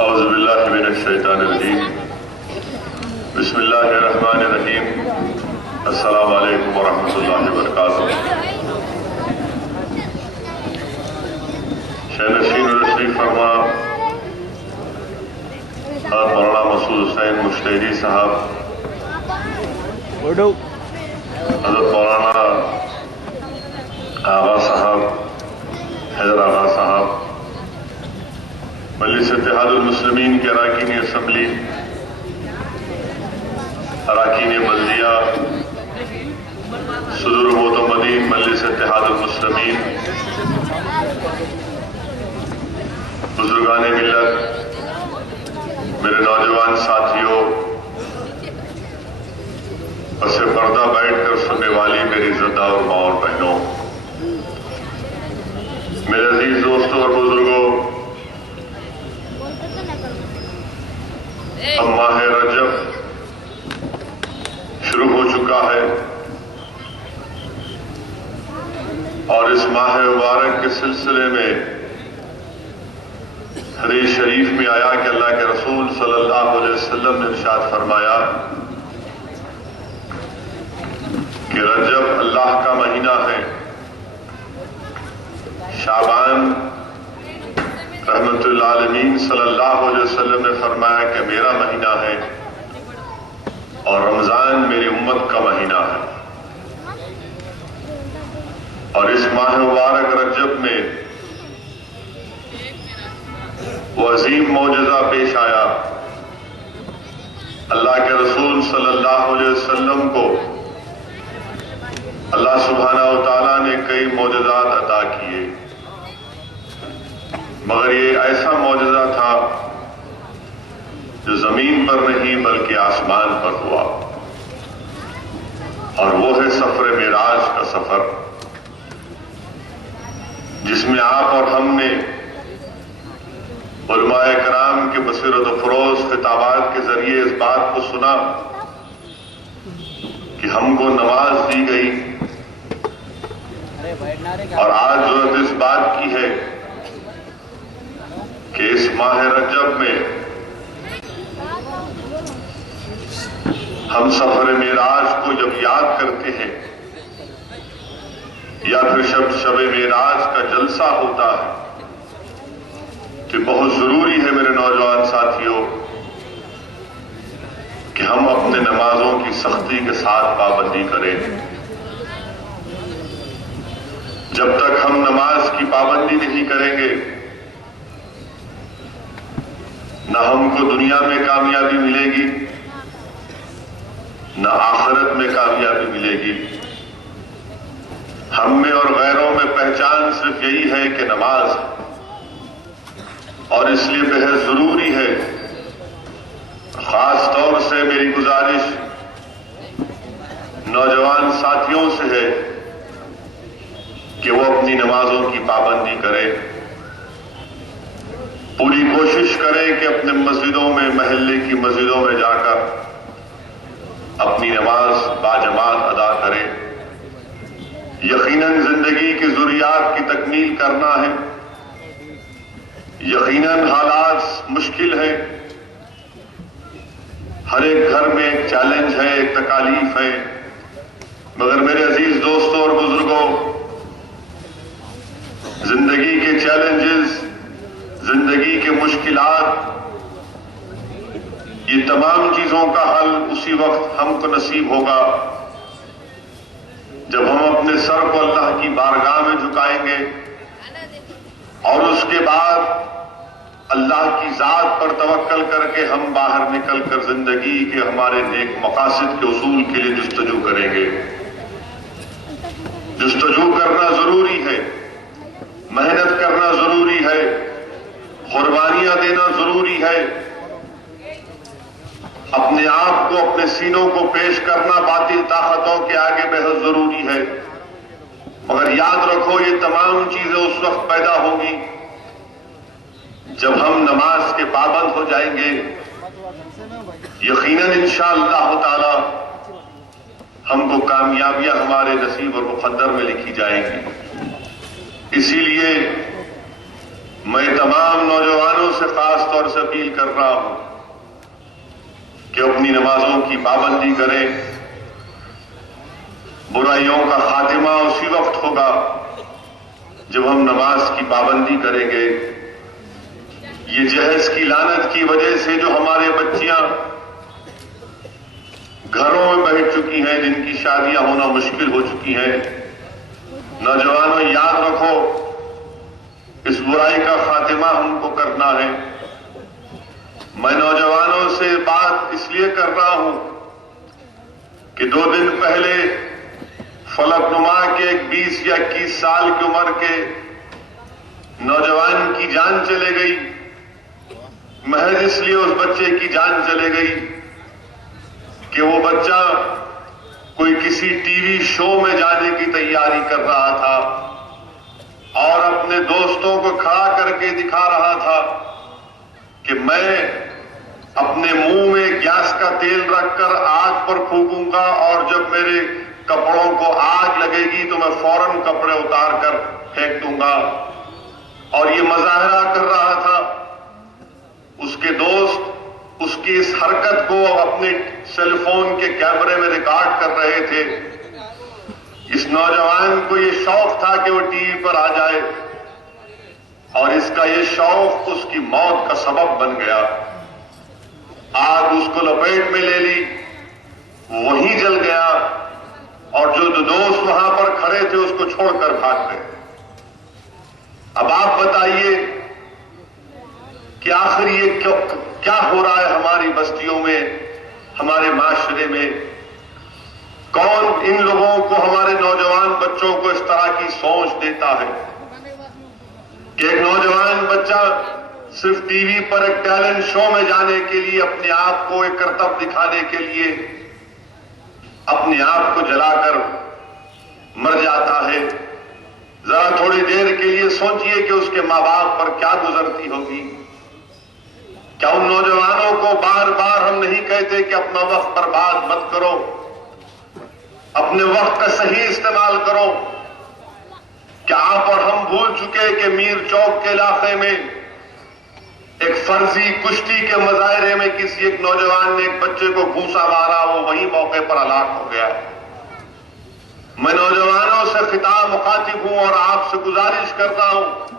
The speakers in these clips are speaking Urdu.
اعوذ باللہ من الشیطان الرجیم بسم اللہ الرحمن الرحیم السلام علیکم ورحمۃ اللہ وبرکاتہ۔ شہنشین الرشید فرما حضرت مولانا مسعود حسین مشتری صاحب، حضرت مولانا آغا صاحب، حیدر آغا صاحب، مجلس اتحاد المسلمین کے اراکین اسمبلی، اراکین بلدیہ، صدور معتمدین مجلس اتحاد المسلمین، بزرگان ملت، میرے نوجوان ساتھیوں، پس پردہ بیٹھ کر سننے والی میری زدہ اور ماں اور بہنوں، میرے عزیز دوستوں اور بزرگوں، اب ماہ رجب شروع ہو چکا ہے اور اس ماہ مبارک کے سلسلے میں حدیث شریف میں آیا کہ اللہ کے رسول صلی اللہ علیہ وسلم نے ارشاد فرمایا کہ رجب اللہ کا مہینہ ہے، شعبان رحمت اللہ عالمین صلی اللہ علیہ وسلم نے فرمایا کہ میرا مہینہ ہے اور رمضان میری امت کا مہینہ ہے۔ اور اس ماہ مبارک رجب میں وہ عظیم معجزہ پیش آیا، اللہ کے رسول صلی اللہ علیہ وسلم کو اللہ سبحانہ و تعالیٰ نے کئی معجزات عطا کیے، مگر یہ ایسا معجزہ تھا جو زمین پر نہیں بلکہ آسمان پر ہوا، اور وہ ہے سفر معراج کا سفر، جس میں آپ اور ہم نے علماء کرام کے بصیرت افروز خطابات کے ذریعے اس بات کو سنا کہ ہم کو نماز دی گئی، اور آج ضرورت اس بات کی ہے کہ اس ماہ رجب میں ہم سفر معراج کو جب یاد کرتے ہیں یا پھر شب معراج کا جلسہ ہوتا ہے تو بہت ضروری ہے میرے نوجوان ساتھیوں کہ ہم اپنے نمازوں کی سختی کے ساتھ پابندی کریں۔ جب تک ہم نماز کی پابندی نہیں کریں گے نہ ہم کو دنیا میں کامیابی ملے گی نہ آخرت میں کامیابی ملے گی۔ ہم میں اور غیروں میں پہچان صرف یہی ہے کہ نماز ہے، اور اس لیے بہت ضروری ہے، خاص طور سے میری گزارش نوجوان ساتھیوں سے ہے کہ وہ اپنی نمازوں کی پابندی کریں، پوری کوشش کریں کہ اپنے مسجدوں میں، محلے کی مسجدوں میں جا کر اپنی نماز باجماعت ادا کریں۔ یقیناً زندگی کی ضروریات کی تکمیل کرنا ہے، یقیناً حالات مشکل ہیں، ہر ایک گھر میں ایک چیلنج ہے، ایک تکالیف ہے، مگر میرے عزیز دوستوں اور بزرگوں، زندگی کے چیلنجز، زندگی کے مشکلات، یہ تمام چیزوں کا حل اسی وقت ہم کو نصیب ہوگا جب ہم اپنے سر کو اللہ کی بارگاہ میں جھکائیں گے، اور اس کے بعد اللہ کی ذات پر توکل کر کے ہم باہر نکل کر زندگی کے ہمارے نیک مقاصد کے حصول کے لیے جستجو کریں گے۔ جستجو کرنا ضروری ہے، محنت کرنا ضروری ہے، قربانیاں دینا ضروری ہے، اپنے آپ کو، اپنے سینوں کو پیش کرنا باطل طاقتوں کے آگے بہت ضروری ہے، مگر یاد رکھو یہ تمام چیزیں اس وقت پیدا ہوگی جب ہم نماز کے پابند ہو جائیں گے۔ یقیناً انشاءاللہ تعالی ہم کو کامیابیاں ہمارے نصیب اور مقدر میں لکھی جائیں گی۔ اسی لیے میں تمام نوجوانوں سے سے خاص طور سے اپیل کر رہا ہوں کہ اپنی نمازوں کی پابندی کریں. برائیوں کا خاتمہ اسی وقت ہوگا جب ہم نماز کی پابندی کریں گے. یہ جہیز کی لعنت کی وجہ سے جو ہمارے بچیاں گھروں میں بیٹھ چکی ہیں، جن کی شادیاں ہونا مشکل ہو چکی ہیں، نوجوانوں یاد رکھو اس برائی کا خاتمہ ہم کو کرنا ہے. میں نوجوانوں سے بات اس لیے کر رہا ہوں کہ 2 دن پہلے فلک نما کے ایک 20 یا 21 سال کی عمر کے نوجوان کی جان چلے گئی. محض اس لیے اس بچے کی جان چلے گئی کہ وہ بچہ کوئی کسی ٹی وی شو میں جانے کی تیاری کر رہا تھا اور اپنے دوستوں کو کھڑا کر کے دکھا رہا تھا کہ میں اپنے منہ میں گیس کا تیل رکھ کر آگ پر پھونکوں گا اور جب میرے کپڑوں کو آگ لگے گی تو میں فوراً کپڑے اتار کر پھینک دوں گا. اور یہ مظاہرہ کر رہا تھا. اس کے دوست اس کی اس حرکت کو اپنے سیل فون کے کیمرے میں ریکارڈ کر رہے تھے. اس نوجوان کو یہ شوق تھا کہ وہ ٹی وی پر آ جائے اور اس کا یہ شوق اس کی موت کا سبب بن گیا. آگ اس کو لپیٹ میں لے لی، وہیں جل گیا اور جو 2 دوست وہاں پر کھڑے تھے اس کو چھوڑ کر بھاگ گئے. اب آپ بتائیے کہ آخر یہ کیا ہو رہا ہے ہماری بستیوں میں، ہمارے معاشرے میں؟ کون ان لوگوں کو، ہمارے نوجوان بچوں کو اس طرح کی سوچ دیتا ہے کہ ایک نوجوان بچہ صرف ٹی وی پر ایک ٹیلنٹ شو میں جانے کے لیے، اپنے آپ کو ایک کرتب دکھانے کے لیے اپنے آپ کو جلا کر مر جاتا ہے؟ ذرا تھوڑی دیر کے لیے سوچئے کہ اس کے ماں باپ پر کیا گزرتی ہوگی. کیا ان نوجوانوں کو بار بار ہم نہیں کہتے کہ اپنا وقت برباد مت کرو، اپنے وقت کا صحیح استعمال کرو؟ کیا آپ اور ہم بھول چکے کہ میر چوک کے علاقے میں ایک فرضی کشتی کے مظاہرے میں کسی ایک نوجوان نے ایک بچے کو گھوسا مارا، وہ وہیں موقع پر ہلاک ہو گیا؟ میں نوجوانوں سے خطاب مخاطب ہوں اور آپ سے گزارش کرتا ہوں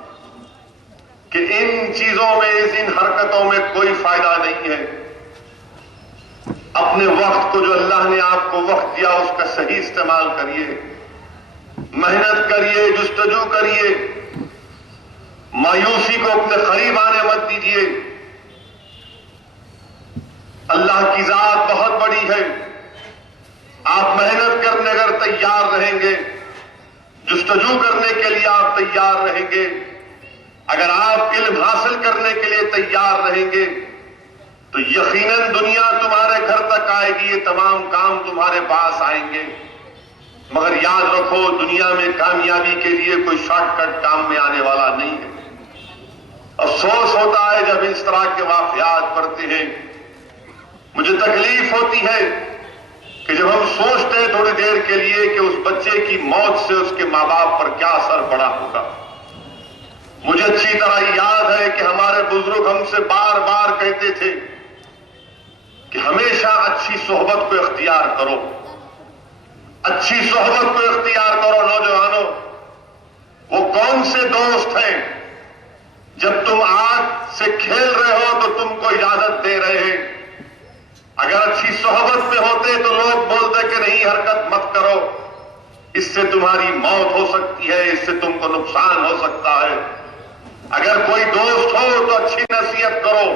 کہ ان چیزوں میں، ان حرکتوں میں کوئی فائدہ نہیں ہے. اپنے وقت کو، جو اللہ نے آپ کو وقت دیا، اس کا صحیح استعمال کریے، محنت کریے، جستجو کریے، مایوسی کو اپنے قریب آنے مت دیجیے. اللہ کی ذات بہت بڑی ہے. آپ محنت کرنے اگر تیار رہیں گے، جستجو کرنے کے لیے آپ تیار رہیں گے، اگر آپ علم حاصل کرنے کے لیے تیار رہیں گے تو یقیناً دنیا تمہارے گھر تک آئے گی، یہ تمام کام تمہارے پاس آئیں گے. مگر یاد رکھو، دنیا میں کامیابی کے لیے کوئی شارٹ کٹ کام میں آنے والا نہیں ہے. افسوس ہوتا ہے جب اس طرح کے واقعات پڑھتے ہیں. مجھے تکلیف ہوتی ہے کہ جب ہم سوچتے ہیں تھوڑی دیر کے لیے کہ اس بچے کی موت سے اس کے ماں باپ پر کیا اثر پڑا ہوگا. مجھے اچھی طرح یاد ہے کہ ہمارے بزرگ ہم سے بار بار کہتے تھے کہ ہمیشہ اچھی صحبت کو اختیار کرو، اچھی صحبت کو اختیار کرو. نوجوانوں، وہ کون سے دوست ہیں جب تم آگ سے کھیل رہے ہو تو تم کو اجازت دے رہے ہیں؟ اگر اچھی صحبت میں ہوتے تو لوگ بولتے کہ نہیں، حرکت مت کرو، اس سے تمہاری موت ہو سکتی ہے، اس سے تم کو نقصان ہو سکتا ہے. اگر کوئی دوست ہو تو اچھی نصیحت کرو.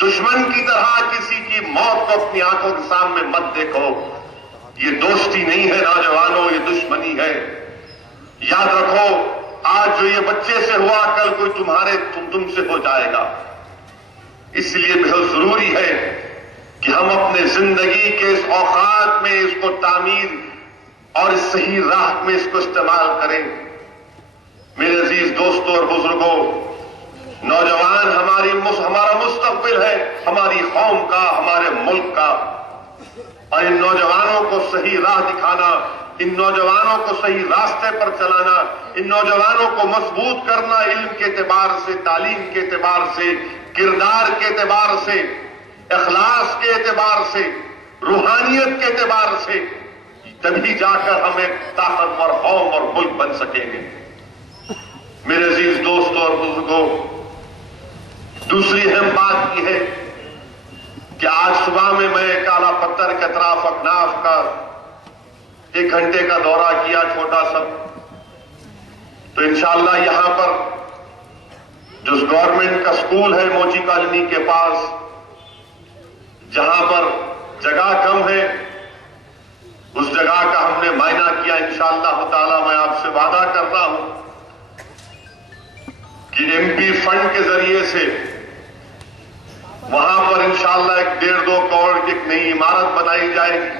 دشمن کی طرح کسی کی موت کو اپنی آنکھوں کے سامنے مت دیکھو. یہ دوستی نہیں ہے نوجوانوں، یہ دشمنی ہے. یاد رکھو، آج جو یہ بچے سے ہوا، کل کوئی تم سے ہو جائے گا. اس لیے بہت ضروری ہے کہ ہم اپنے زندگی کے اس اوقات میں اس کو تعمیر اور اس صحیح راہ میں اس کو استعمال کریں. میرے عزیز دوستوں اور بزرگوں، نوجوان ہمارا مستقبل ہے، ہماری قوم کا، ہمارے ملک کا. اور ان نوجوانوں کو صحیح راہ دکھانا ان نوجوانوں کو صحیح راستے پر چلانا، ان نوجوانوں کو مضبوط کرنا، علم کے اعتبار سے، تعلیم کے اعتبار سے، کردار کے اعتبار سے، اخلاص کے اعتبار سے، روحانیت کے اعتبار سے، تبھی جا کر ہم ایک طاقتور قوم اور ملک بن سکیں گے۔ میرے عزیز دوستوں اور بزرگوں، دوسری اہم بات یہ ہے کہ آج صبح میں کالا پتھر کے اطراف اکناف کا 1 گھنٹے کا دورہ کیا چھوٹا سا، تو انشاءاللہ یہاں پر جو گورنمنٹ کا سکول ہے موچی کالونی کے پاس، جہاں پر جگہ کم ہے، اس جگہ کا ہم نے معائنہ کیا۔ انشاءاللہ تعالی میں آپ سے وعدہ کرتا ہوں کہ MP فنڈ کے ذریعے سے وہاں پر انشاءاللہ 1.5-2 کروڑ کی ایک نئی عمارت بنائی جائے گی،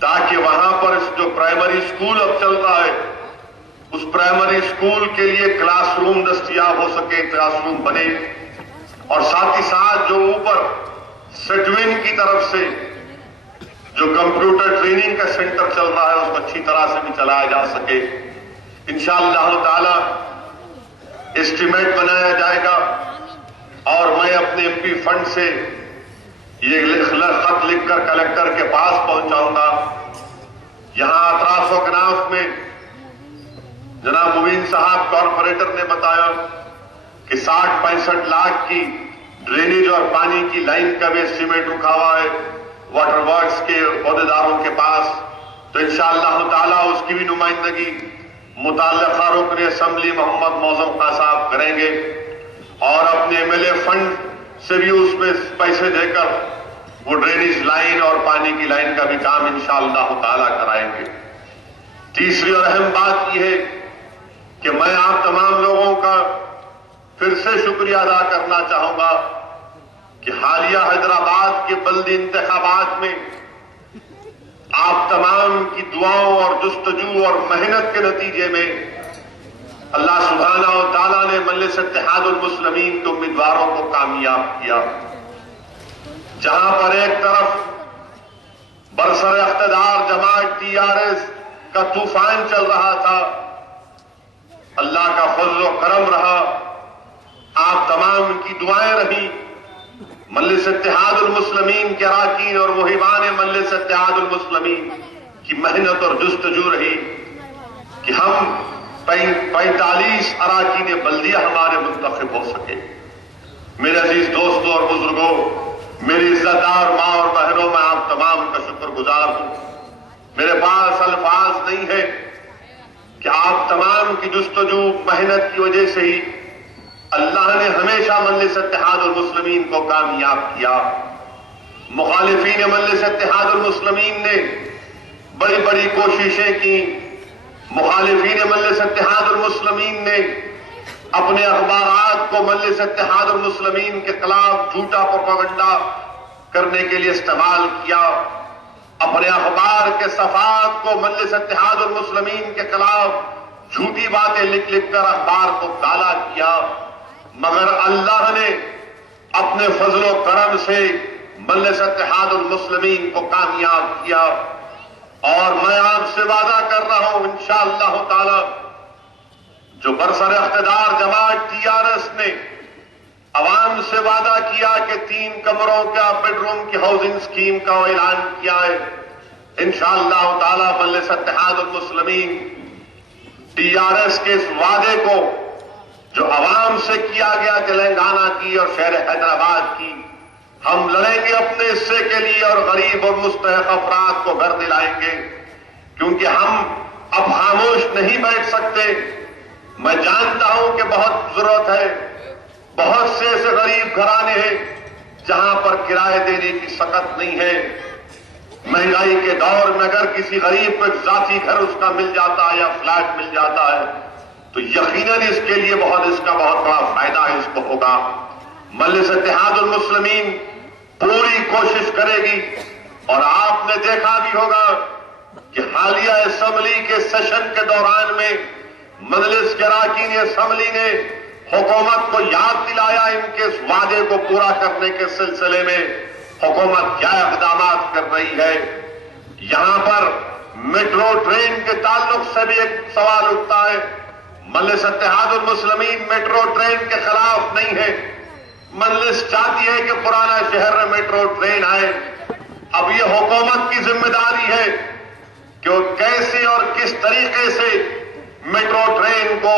تاکہ وہاں پر جو پرائمری سکول اب چل رہا ہے، اس پرائمری سکول کے لیے کلاس روم دستیاب ہو سکے، کلاس روم بنے، اور ساتھ ہی ساتھ جو اوپر سٹوین کی طرف سے جو کمپیوٹر ٹریننگ کا سینٹر چل رہا ہے، اس کو اچھی طرح سے بھی چلایا جا سکے۔ انشاءاللہ تعالی اسٹیمیٹ بنایا جائے گا، اور میں اپنے MP فنڈ سے یہ خط لکھ کر کلکٹر کے پاس پہنچاؤں گا۔ یہاں اطراف و کناف میں جناب مبین صاحب کارپوریٹر نے بتایا کہ 60-65 لاکھ کی ڈرینیج اور پانی کی لائن کا بھی اسٹیمیٹ رکھا ہوا ہے واٹر ورکس کے عہدیداروں کے پاس، تو انشاءاللہ تعالی اس کی بھی نمائندگی متعلقہ رکن اسمبلی محمد موزم خان صاحب کریں گے، اور اپنے MLA فنڈ سے بھی اس میں پیسے دے کر وہ ڈرینیج لائن اور پانی کی لائن کا بھی کام انشاءاللہ تعالی کرائیں گے۔ تیسری اور اہم بات یہ ہے کہ میں آپ تمام لوگوں کا پھر سے شکریہ ادا کرنا چاہوں گا کہ حالیہ حیدرآباد کے بلدی انتخابات میں آپ تمام کی دعاؤں اور جستجو اور محنت کے نتیجے میں اللہ سبحانہ و تعالیٰ نے مجلس اتحاد المسلمین کے امیدواروں کو کامیاب کیا۔ جہاں پر ایک طرف برسر اقتدار جماعت TRS کا طوفان چل رہا تھا، اللہ کا فضل و کرم رہا، آپ تمام کی دعائیں رہیں، مجلس اتحاد المسلمین کے اراکین اور محبان مجلس اتحاد المسلمین کی محنت اور جستجو رہی کہ ہم 45 اراکین بلدیہ ہمارے منتخب ہو سکے۔ میرے عزیز دوستوں اور بزرگوں، میری عزت دار ماں اور بہنوں، میں آپ تمام کا شکر گزار ہوں۔ میرے پاس الفاظ نہیں ہے کہ آپ تمام کی جستجو محنت کی وجہ سے ہی اللہ نے ہمیشہ مجلس اتحاد المسلمین کو کامیاب کیا۔ مخالفین مجلس اتحاد المسلمین نے بڑی بڑی کوششیں کی، مخالفین مجلس اتحاد المسلمین نے اپنے اخبارات کو مجلس اتحاد المسلمین کے خلاف جھوٹا پروپیگنڈا کرنے کے لیے استعمال کیا، اپنے اخبار کے صفحات کو مجلس اتحاد المسلمین کے خلاف جھوٹی باتیں لکھ لکھ کر اخبار کو کالا کیا، مگر اللہ نے اپنے فضل و کرم سے مجلس اتحاد المسلمین کو کامیاب کیا۔ اور میں آپ سے وعدہ کر رہا ہوں انشاءاللہ تعالی، جو برسر اقتدار جماعت TRS نے عوام سے وعدہ کیا کہ 3 کمروں کا بیڈ روم کی ہاؤسنگ اسکیم کا اعلان کیا ہے، انشاءاللہ تعالی مجلس اتحاد المسلمین TRS کے اس وعدے کو جو عوام سے کیا گیا تلنگانہ کی اور شہر حیدرآباد کی، ہم لڑیں گے اپنے حصے کے لیے اور غریب اور مستحق افراد کو گھر دلائیں گے، کیونکہ ہم اب خاموش نہیں بیٹھ سکتے۔ میں جانتا ہوں کہ بہت ضرورت ہے، بہت سے ایسے غریب گھرانے ہیں جہاں پر کرائے دینے کی سخت نہیں ہے۔ مہنگائی کے دور میں اگر کسی غریب کو ذاتی گھر اس کا مل جاتا ہے یا فلیٹ مل جاتا ہے تو یقیناً اس کے لیے اس کا بہت بڑا فائدہ اس کو ہوگا۔ مجلس اتحاد المسلمین پوری کوشش کرے گی، اور آپ نے دیکھا بھی ہوگا کہ حالیہ اسمبلی کے سیشن کے دوران میں مجلس کے اراکین اسمبلی نے حکومت کو یاد دلایا ان کے اس وعدے کو پورا کرنے کے سلسلے میں حکومت کیا اقدامات کر رہی ہے۔ یہاں پر میٹرو ٹرین کے تعلق سے بھی ایک سوال اٹھتا ہے۔ مجلس اتحاد المسلمین میٹرو ٹرین کے خلاف نہیں ہے، مجلس چاہتی ہے کہ پرانا شہر میں میٹرو ٹرین آئے۔ اب یہ حکومت کی ذمہ داری ہے کہ وہ کیسے اور کس طریقے سے میٹرو ٹرین کو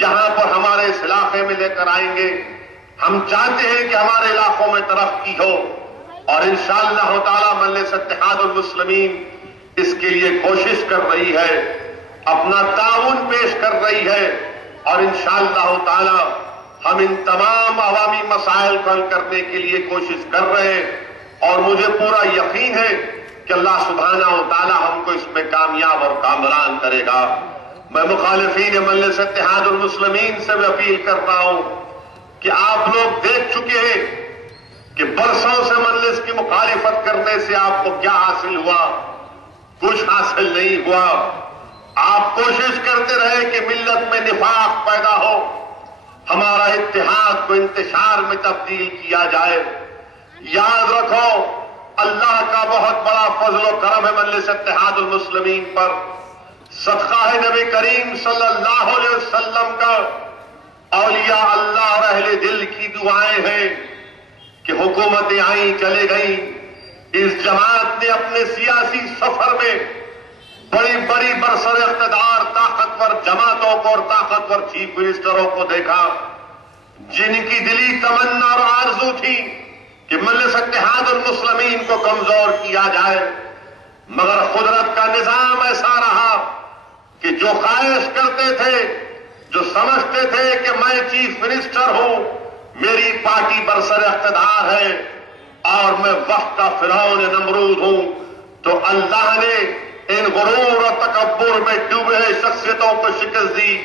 یہاں پر ہمارے اس علاقے میں لے کر آئیں گے۔ ہم چاہتے ہیں کہ ہمارے علاقوں میں ترقی ہو، اور انشاءاللہ تعالی مجلس اتحاد المسلمین اس کے لیے کوشش کر رہی ہے، اپنا تعاون پیش کر رہی ہے، اور انشاءاللہ تعالی ہم ان تمام عوامی مسائل کو حل کرنے کے لیے کوشش کر رہے ہیں، اور مجھے پورا یقین ہے کہ اللہ سبحانہ و تعالی ہم کو اس میں کامیاب اور کامران کرے گا۔ میں مخالفین مجلس اتحاد المسلمین سے بھی اپیل کر رہا ہوں کہ آپ لوگ دیکھ چکے ہیں کہ برسوں سے مجلس کی مخالفت کرنے سے آپ کو کیا حاصل ہوا؟ کچھ حاصل نہیں ہوا۔ آپ کوشش کرتے رہے کہ ملت میں نفاق پیدا ہو، ہمارا اتحاد کو انتشار میں تبدیل کیا جائے۔ یاد رکھو، اللہ کا بہت بڑا فضل و کرم ہے مجلس اتحاد المسلمین پر، صدقہ ہے نبی کریم صلی اللہ علیہ وسلم کا، اولیاء اللہ اور اہل دل کی دعائیں ہیں کہ حکومتیں آئیں چلے گئیں، اس جماعت نے اپنے سیاسی سفر میں بڑی بڑی برسر اقتدار طاقتور جماعتوں کو اور طاقتور چیف منسٹروں کو دیکھا جن کی دلی تمنا اور آرزو تھی کہ مجلس اتحاد المسلمین کو کمزور کیا جائے، مگر قدرت کا نظام ایسا رہا کہ جو خواہش کرتے تھے، جو سمجھتے تھے کہ میں چیف منسٹر ہوں، میری پارٹی برسر اقتدار ہے اور میں وقت کا فرعون نمرود ہوں، تو اللہ نے ان غرور اور تکبر میں ڈوبے شخصیتوں کو شکست دی۔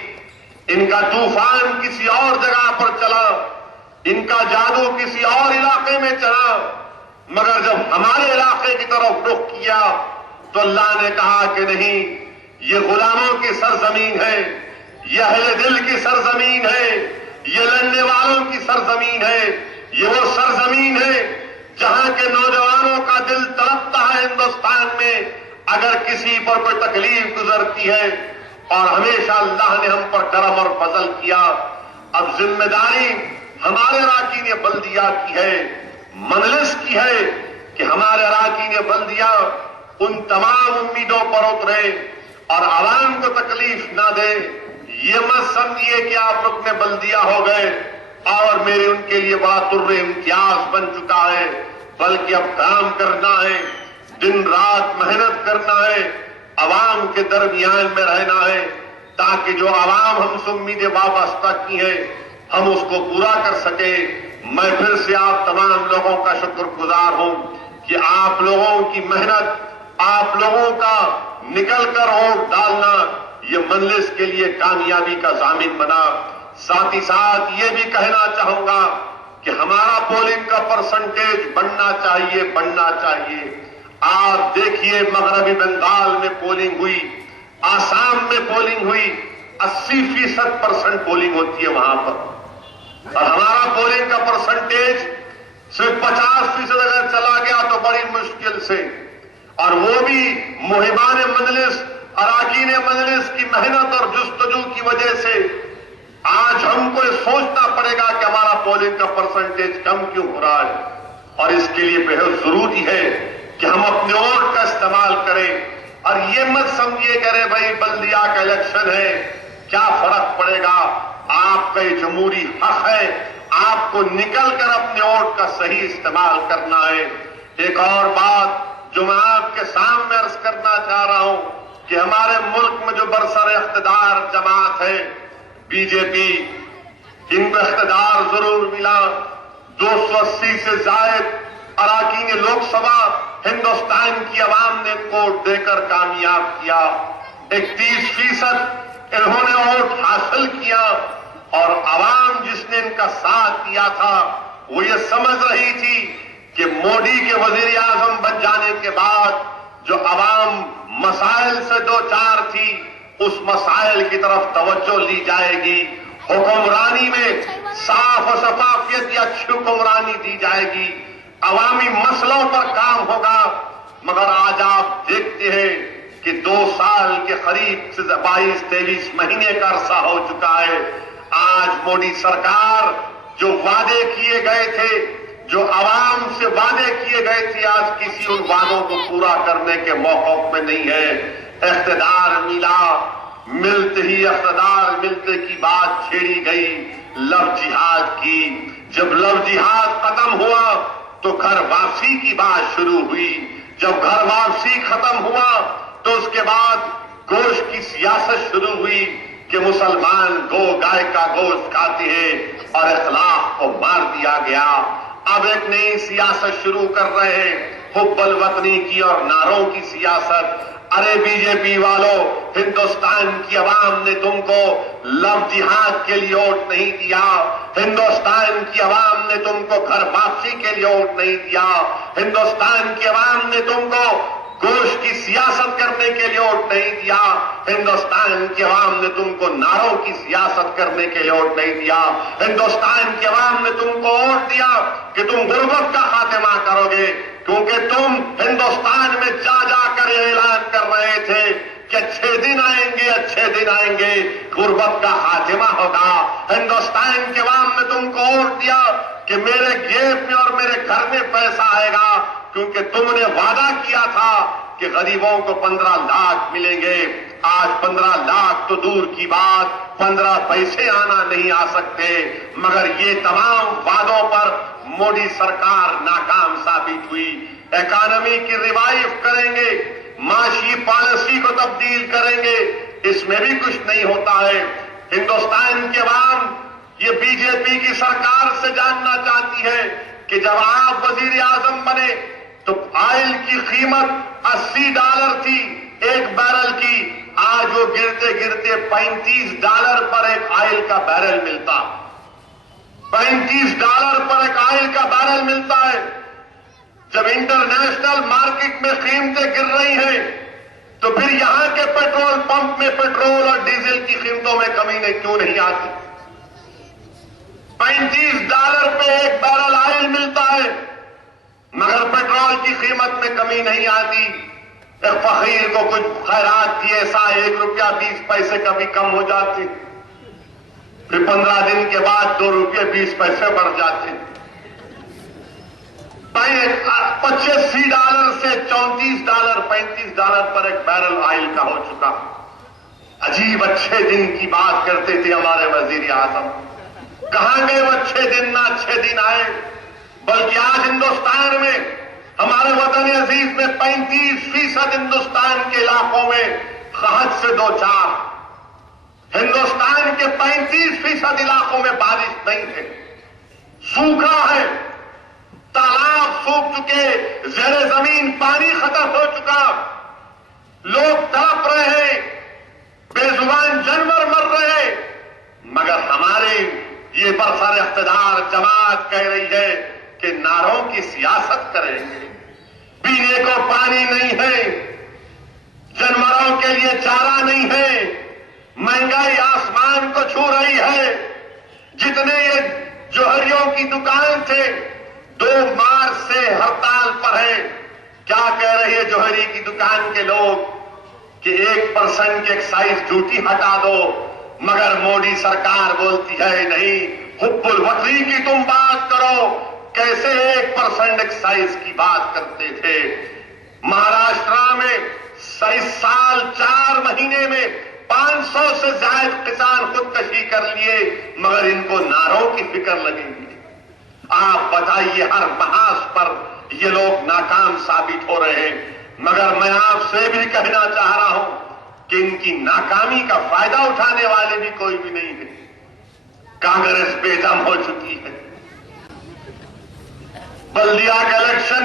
ان کا طوفان کسی اور جگہ پر چلا، ان کا جادو کسی اور علاقے میں چلا، مگر جب ہمارے علاقے کی طرف رخ کیا تو اللہ نے کہا کہ نہیں، یہ غلاموں کی سرزمین ہے، یہ اہل دل کی سرزمین ہے، یہ لڑنے والوں کی سرزمین ہے، یہ وہ سرزمین ہے جہاں کے نوجوانوں کا دل تڑپتا ہے ہندوستان میں اگر کسی پر کوئی تکلیف گزرتی ہے، اور ہمیشہ اللہ نے ہم پر کرم اور فضل کیا۔ اب ذمہ داری ہمارے اراکین بلدیہ کی ہے، مجلس کی ہے کہ ہمارے اراکین بلدیہ ان تمام امیدوں پر اترے اور عوام کو تکلیف نہ دے۔ یہ مت سمجھیے کہ آپ رکن بلدیہ ہو گئے اور میرے ان کے لیے بڑا تر امتیاز بن چکا ہے، بلکہ اب کام کرنا ہے، دن رات محنت کرنا ہے، عوام کے درمیان میں رہنا ہے، تاکہ جو عوام ہم سے امیدیں وابستہ کی ہیں ہم اس کو پورا کر سکیں۔ میں پھر سے آپ تمام لوگوں کا شکر گزار ہوں کہ آپ لوگوں کی محنت، آپ لوگوں کا نکل کر ووٹ ڈالنا یہ مجلس کے لیے کامیابی کا ضامن بنا۔ ساتھ ہی ساتھ یہ بھی کہنا چاہوں گا کہ ہمارا پولنگ کا پرسنٹیج بڑھنا چاہیے۔ آپ دیکھیے مغربی بنگال میں پولنگ ہوئی، آسام میں پولنگ ہوئی، 80% پولنگ ہوتی ہے وہاں پر، اور ہمارا پولنگ کا پرسنٹیج صرف 50% اگر چلا گیا تو بڑی مشکل سے، اور وہ بھی محبان مجلس، اراکین مجلس کی محنت اور جستجو کی وجہ سے آج ہم کو یہ سوچنا پڑے گا کہ ہمارا پولنگ کا پرسنٹیج کم کیوں ہو رہا ہے، اور اس کے لیے بہت ضروری ہے کہ ہم اپنے ووٹ کا استعمال کریں، اور یہ مت سمجھیے کہ ارے بھائی بلدیہ کا الیکشن ہے کیا فرق پڑے گا۔ آپ کا یہ جمہوری حق ہے، آپ کو نکل کر اپنے ووٹ کا صحیح استعمال کرنا ہے۔ ایک اور بات جو میں آپ کے سامنے عرض کرنا چاہ رہا ہوں کہ ہمارے ملک میں جو برسر اقتدار جماعت ہے بی جے پی، ان کو اقتدار ضرور ملا، 280 سے زائد اراکین لوک سبھا ہندوستان کی عوام نے ووٹ دے کر کامیاب کیا، 31% انہوں نے ووٹ حاصل کیا، اور عوام جس نے ان کا ساتھ دیا تھا وہ یہ سمجھ رہی تھی کہ مودی کے وزیر اعظم بن جانے کے بعد جو عوام مسائل سے دوچار تھی اس مسائل کی طرف توجہ لی جائے گی، حکمرانی میں صاف و شفافیت یا اچھی حکمرانی دی جائے گی، عوامی مسئلوں پر کام ہوگا۔ مگر آج آپ دیکھتے ہیں کہ 2 سال کے قریب سے 22-23 مہینے کا عرصہ ہو چکا ہے. آج مودی سرکار جو وعدے کیے گئے تھے، جو عوام سے وعدے کیے گئے تھے، آج کسی ان وعدوں کو پورا کرنے کے موقف میں نہیں ہے. اقتدار ملا، ملتے ہی اقتدار ملتے کی بات چھیڑی گئی لو جہاد کی. جب لو جہاد ختم ہوا تو گھر واپسی کی بات شروع ہوئی. جب گھر واپسی ختم ہوا تو اس کے بعد گوشت کی سیاست شروع ہوئی کہ مسلمان گائے کا گوشت کھاتے ہیں اور اخلاق کو مار دیا گیا. اب ایک نئی سیاست شروع کر رہے ہیں، حب الوطنی کی اور نعروں کی سیاست. ارے بی جے پی والوں، ہندوستان کی عوام نے تم کو لو جہاد کے لیے ووٹ نہیں دیا. ہندوستان کی عوام نے تم کو گھر واپسی کے لیے ووٹ نہیں دیا. ہندوستان کی عوام نے تم کو گوشت کی سیاست کرنے کے لیے ووٹ نہیں دیا. ہندوستان کی عوام نے تم کو نعروں کی سیاست کرنے کے لیے ووٹ نہیں دیا. ہندوستان کی عوام نے تم کو ووٹ دیا کہ تم غربت کا خاتمہ کرو گے، کیونکہ تم ہندوستان میں جا جا کر یہ اعلان کر رہے تھے کہ اچھے دن آئیں گے، اچھے دن آئیں گے، غربت کا خاتمہ ہوگا. ہندوستان کے عوام نے تم کو ووٹ دیا کہ میرے جیب میں اور میرے گھر میں پیسہ آئے گا، کیونکہ تم نے وعدہ کیا تھا کہ غریبوں کو 15 لاکھ ملیں گے. آج 15 لاکھ تو دور کی بات، 15 پیسے آنا نہیں آ سکتے. مگر یہ تمام وعدوں پر مودی سرکار ناکام ثابت ہوئی. اکانومی کی ریوائیو کریں گے، معاشی پالیسی کو تبدیل کریں گے، اس میں بھی کچھ نہیں ہوتا ہے. ہندوستان کے عوام یہ بی جے پی کی سرکار سے جاننا چاہتی ہے کہ جب آپ وزیر اعظم بنے تو آئل کی قیمت $80 تھی ایک بیرل کی. آج وہ گرتے گرتے $35 پر ایک آئل کا بیرل ملتا. $35 پر ایک آئل کا بیرل ملتا ہے. جب انٹرنیشنل مارکیٹ میں قیمتیں گر رہی ہیں تو پھر یہاں کے پیٹرول پمپ میں پیٹرول اور ڈیزل کی قیمتوں میں کمی کیوں نہیں آتی؟ $35 پہ ایک بیرل آئل ملتا ہے مگر پیٹرول کی قیمت میں کمی نہیں آتی. ایک فقیر کو کچھ خیرات دیے ایسا $1.20 کبھی کم ہو جاتی، پھر 15 دن کے بعد $2.20 بڑھ جاتے. $85 سے $34 $35 پر ایک بیرل آئل کا ہو چکا. عجیب اچھے دن کی بات کرتے تھے ہمارے وزیر اعظم. کہاں گئے وہ اچھے دن؟ نہ اچھے دن آئے، بلکہ آج ہندوستان میں ہمارے وطن عزیز میں 35% ہندوستان کے علاقوں میں قحط سے دوچار. ہندوستان کے 35% علاقوں میں بارش نہیں ہے، سوکھا ہے، تالاب سوکھ چکے، زیر زمین پانی ختم ہو چکا، لوگ تڑپ رہے ہیں، بے زبان جانور مر رہے ہیں. مگر ہمارے یہ برسر اقتدار جماعت کہہ رہی ہے کہ نعروں کی سیاست کریں گے. پینے کو پانی نہیں ہے، جانوروں کے لیے چارہ نہیں ہے، مہنگائی آسمان کو چھو رہی ہے. جتنے یہ جوہریوں کی دکان تھے 2 مارچ سے ہڑتال پر ہے. کیا کہہ رہی ہے جوہری کی دکان کے لوگ کہ 1% کی ایکسائز ڈیوٹی ہٹا دو، مگر مودی سرکار بولتی ہے نہیں. حب الوطنی کی تم بات کرو، کیسے 1% ایکسائز کی بات کرتے تھے. مہاراشٹر میں اس سال 4 مہینے میں 500 سے زائد کسان خودکشی کر لیے، مگر ان کو نعروں کی فکر لگے گی. آپ بتائیے، ہر محاذ پر یہ لوگ ناکام ثابت ہو رہے ہیں. مگر میں آپ سے بھی کہنا چاہ رہا ہوں کہ ان کی ناکامی کا فائدہ اٹھانے والے بھی کوئی بھی نہیں ہے. کانگریس بے دم ہو چکی ہے. بلدیہ کا الیکشن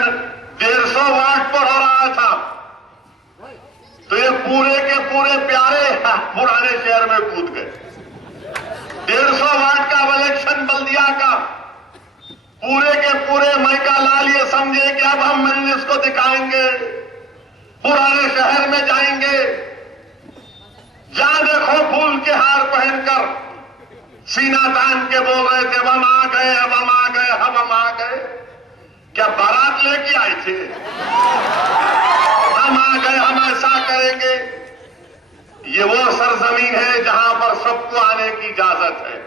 150 واٹ پر ہو رہا تھا تو یہ پورے کے پورے پیارے پرانے شہر میں کود گئے. 150 واٹ کا الیکشن بلدیہ کا، پورے کے پورے مائکا لال یہ سمجھے کہ اب ہم مجلس کو دکھائیں گے، پرانے شہر میں جائیں گے. جہاں دیکھو پھول کے ہار پہن کر سینہ تان کے بول رہے تھے اب ہم آ گئے، اب ہم آ گئے، اب ہم آ گئے. کیا بارات لے کے آئے تھے؟ ہم آ گئے، ہم ایسا کریں گے، زمین ہے جہاں پر سب کو آنے کی اجازت ہے،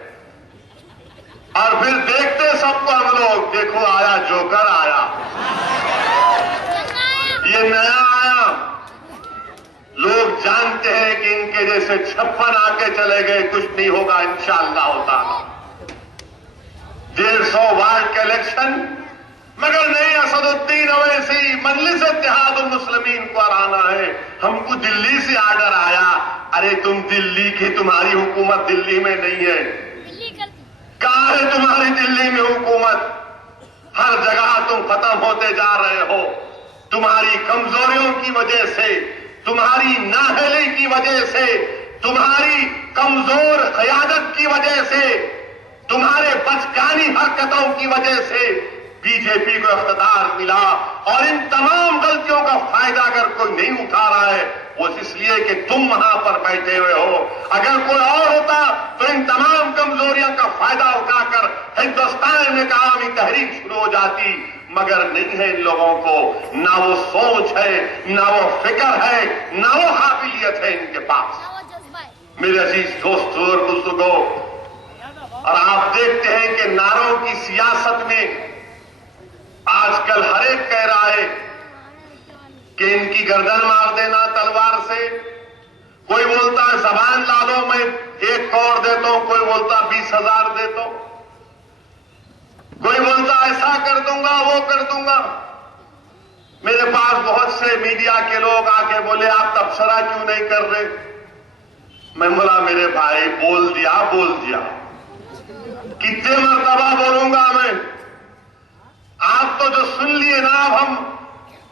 اور پھر دیکھتے سب کو ہم لوگ، دیکھو آیا جوکر آیا، یہ نیا آیا۔ لوگ جانتے ہیں کہ ان کے جیسے 56 آ کے چلے گئے، کچھ نہیں ہوگا انشاءاللہ تعالی۔ 150 وارڈ کا الیکشن، مگر نہیں، اسد الدین اویسی مجلس اتحاد المسلمین کو ہرانا ہے۔ ہم کو دلی سے آرڈر آیا، ارے تم دلی کی، تمہاری حکومت دلی میں نہیں ہے، کہاں ہے تمہاری دلی میں حکومت؟ ہر جگہ تم ختم ہوتے جا رہے ہو، تمہاری کمزوریوں کی وجہ سے، تمہاری نااہلی کی وجہ سے، تمہاری کمزور قیادت کی وجہ سے، تمہارے بچکانی حرکتوں کی وجہ سے بی جے پی کو اقتدار ملا، اور ان تمام غلطیوں کا فائدہ اگر کوئی نہیں اٹھا رہا ہے وہ اس لیے کہ تم وہاں پر بیٹھے ہوئے ہو۔ اگر کوئی اور ہوتا تو ان تمام کمزوریوں کا فائدہ اٹھا کر ہندوستان میں عوامی تحریک شروع ہو جاتی، مگر نہیں ہے ان لوگوں کو، نہ وہ سوچ ہے، نہ وہ فکر ہے، نہ وہ قابلیت ہے ان کے پاس۔ میرے عزیز دوستوں اور بزرگوں، اور آپ دیکھتے ہیں کہ نعروں کی سیاست میں آج کل ہر ایک کہہ رہا ہے کہ ان کی گردن مار دینا تلوار سے، کوئی بولتا ہے زبان لا لو میں 1 کروڑ دیتا ہوں، کوئی بولتا 20,000 دیتا ہوں، کوئی بولتا ایسا کر دوں گا وہ کر دوں گا۔ میرے پاس بہت سے میڈیا کے لوگ آ کے بولے آپ تبصرہ کیوں نہیں کر رہے؟ میں بولا میرے بھائی بول دیا کتنے مرتبہ بولوں گا میں؟ آپ تو جو سن لیے نا، اب ہم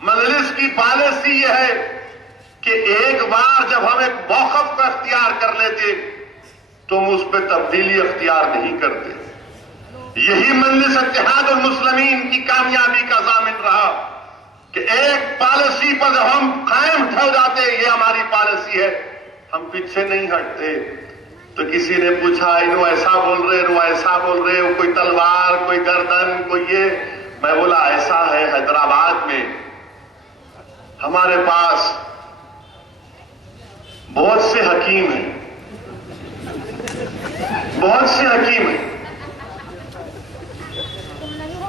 مجلس کی پالیسی یہ ہے کہ ایک بار جب ہم ایک موقف کو اختیار کر لیتے تو ہم اس پہ تبدیلی اختیار نہیں کرتے۔ یہی مجلس اتحاد المسلمین کی کامیابی کا ضامن رہا کہ ایک پالیسی پر جب ہم قائم ہو جاتے، یہ ہماری پالیسی ہے، ہم پیچھے نہیں ہٹتے۔ تو کسی نے پوچھا انہوں ایسا بول رہے، انہوں ایسا بول رہے، وہ کوئی تلوار، کوئی گردن، کوئی یہ۔ میں بولا ایسا ہے، حیدرآباد میں ہمارے پاس بہت سے حکیم ہیں، بہت سے حکیم ہیں۔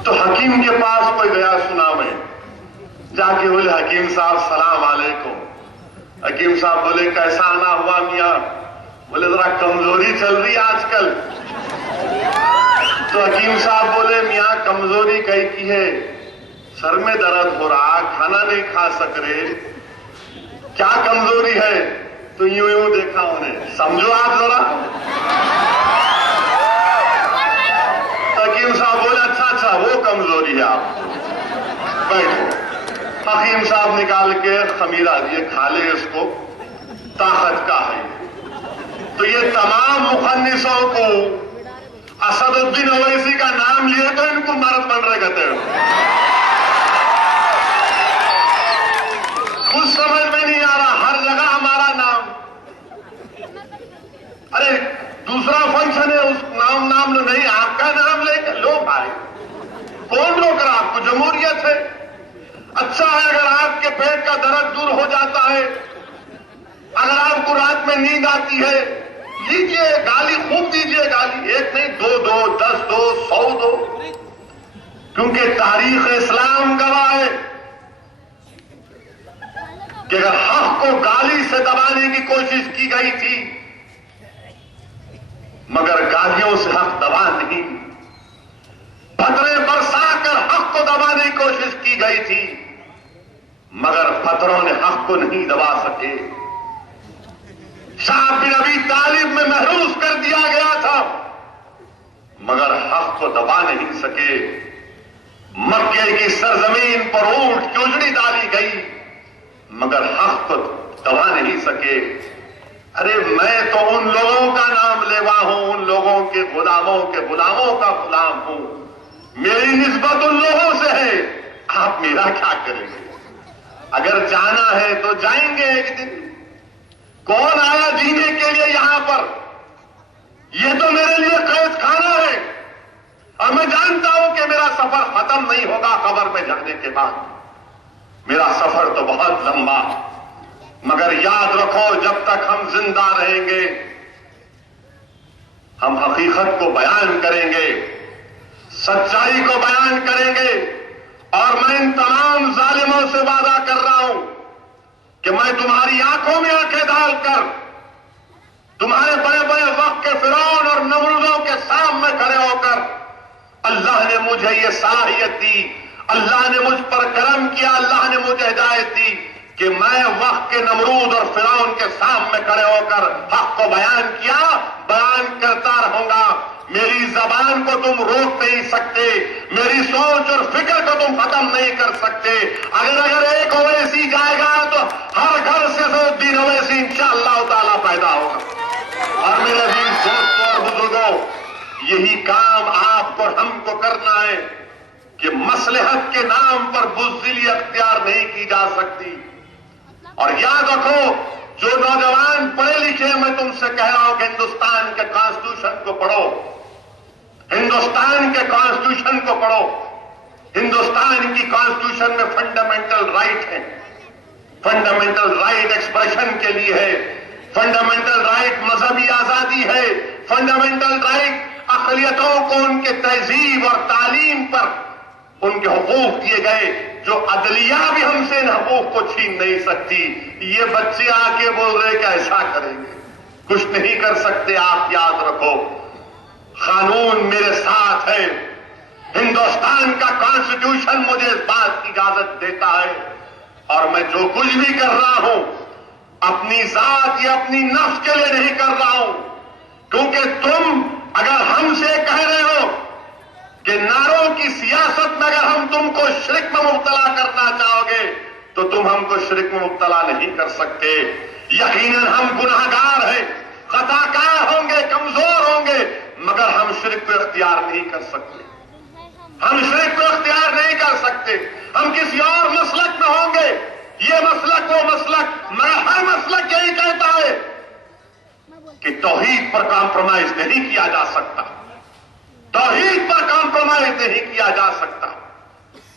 تو حکیم کے پاس کوئی گیا، سنا میں، جا کے بولے حکیم صاحب سلام علیکم۔ حکیم صاحب بولے کیسا آنا ہوا میاں؟ بولے ذرا کمزوری چل رہی آج کل۔ تو حکیم صاحب بولے میاں کمزوری کئی کی ہے؟ سر میں درد ہو رہا، کھانا نہیں کھا سک رہے، کیا کمزوری ہے؟ تو یوں دیکھا انہیں، سمجھو آپ ذرا۔ تو حکیم صاحب بولے اچھا وہ کمزوری ہے، آپ بیٹھو۔ حکیم صاحب نکال کے خمیرہ دیے، کھا لے اس کو، طاقت کا ہے۔ تو یہ تمام مخنثوں کو اسد الدین اویسی کا نام لیے تو ان کو مرد بن رہے کہتے ہیں۔ کچھ سمجھ میں نہیں آ رہا، ہر جگہ ہمارا نام۔ ارے دوسرا فنکشن ہے، اس نام لو، نہیں آپ کا نام لے کے لو بھائی، کون روک رہا آپ کو؟ جمہوریت ہے۔ اچھا ہے اگر آپ کے پیٹ کا درد دور ہو جاتا ہے، اگر آپ کو رات میں نیند آتی ہے، لیجئے گالی، خوب دیجئے گالی، 1 نہیں 2 دو، 10 دو، 100 دو، کیونکہ تاریخ اسلام گواہ ہے کہ اگر حق کو گالی سے دبانے کی کوشش کی گئی تھی، مگر گالیوں سے حق دبا نہیں، پتھریں برسا کر حق کو دبانے کی کوشش کی گئی تھی، مگر پتھروں نے حق کو نہیں دبا سکے۔ شاہ بن ابی طالب میں محروس کر دیا گیا تھا، مگر حق کو دبا نہیں سکے۔ مکے کی سرزمین پر اونٹ کی اجڑی ڈالی گئی، مگر حق کو دبا نہیں سکے۔ ارے میں تو ان لوگوں کا نام لیوا ہوں، ان لوگوں کے غلاموں کا غلام ہوں، میری نسبت ان لوگوں سے ہے، آپ میرا کیا کریں گے؟ اگر جانا ہے تو جائیں گے ایک دن۔ کون آیا جینے کے لیے یہاں پر؟ یہ تو میرے لیے قید خانہ ہے، اور میں جانتا ہوں کہ میرا سفر ختم نہیں ہوگا قبر میں جانے کے بعد، میرا سفر تو بہت لمبا۔ مگر یاد رکھو جب تک ہم زندہ رہیں گے ہم حقیقت کو بیان کریں گے، سچائی کو بیان کریں گے، اور میں ان تمام ظالموں سے وعدہ کر رہا ہوں کہ میں تمہاری آنکھوں میں آنکھیں ڈال کر تمہارے بڑے بڑے وقت کے فرعون اور نمرودوں کے سامنے کھڑے ہو کر، اللہ نے مجھے یہ صلاحیت دی، اللہ نے مجھ پر کرم کیا، اللہ نے مجھے ہدایت دی کہ میں وقت کے نمرود اور فرعون کے سامنے کھڑے ہو کر حق کو بیان کیا، بیان کرتا رہوں گا۔ میری زبان کو تم روک نہیں سکتے، میری سوچ اور فکر کو تم ختم نہیں کر سکتے۔ اگر ایک اویسی جائے گا تو ہر گھر سے 2-3 اویسی انشاءاللہ تعالی پیدا ہوگا۔ اور میرے عزیز دوستوں اور بزرگوں، یہی کام آپ کو اور ہم کو کرنا ہے کہ مصلحت کے نام پر بزدلی اختیار نہیں کی جا سکتی۔ اور یاد رکھو، جو نوجوان پڑھے لکھے، میں تم سے کہہ رہا ہوں کہ ہندوستان کے کانسٹیٹیوشن کو پڑھو، ہندوستان کے کانسٹیٹیوشن کو پڑھو۔ ہندوستان کی کانسٹیٹیوشن میں فنڈامنٹل رائٹ ہے، فنڈامنٹل رائٹ ایکسپریشن کے لیے ہے، فنڈامنٹل رائٹ مذہبی آزادی ہے، فنڈامنٹل رائٹ اقلیتوں کو ان کے تہذیب اور تعلیم پر ان کے حقوق دیے گئے، جو عدلیہ بھی ہم سے ان حقوق کو چھین نہیں سکتی۔ یہ بچے آ کے بول رہے کہ ایسا کریں گے، کچھ نہیں کر سکتے۔ آپ یاد رکھو، قانون میرے ساتھ ہے، ہندوستان کا کانسٹیٹیوشن مجھے اس بات کی اجازت دیتا ہے، اور میں جو کچھ بھی کر رہا ہوں اپنی ذات یا اپنی نفس کے لیے نہیں کر رہا ہوں، کیونکہ تم اگر ہم سے کہہ رہے ہو کہ نعروں کی سیاست میں اگر ہم تم کو شرک میں مبتلا کرنا چاہو گے تو تم ہم کو شرک میں مبتلا نہیں کر سکتے۔ یقیناً ہم گناہگار ہیں، خطا کار ہوں گے، کمزور ہوں گے، مگر ہم شرک کو اختیار نہیں کر سکتے، ہم شرک کو اختیار نہیں کر سکتے۔ ہم کسی اور مسلک میں ہوں گے، یہ مسلک وہ مسلک، میں ہر مسلک یہی کہتا ہے کہ توحید پر کمپرومائز نہیں کیا جا سکتا، توحید پر کمپرومائز نہیں کیا جا سکتا۔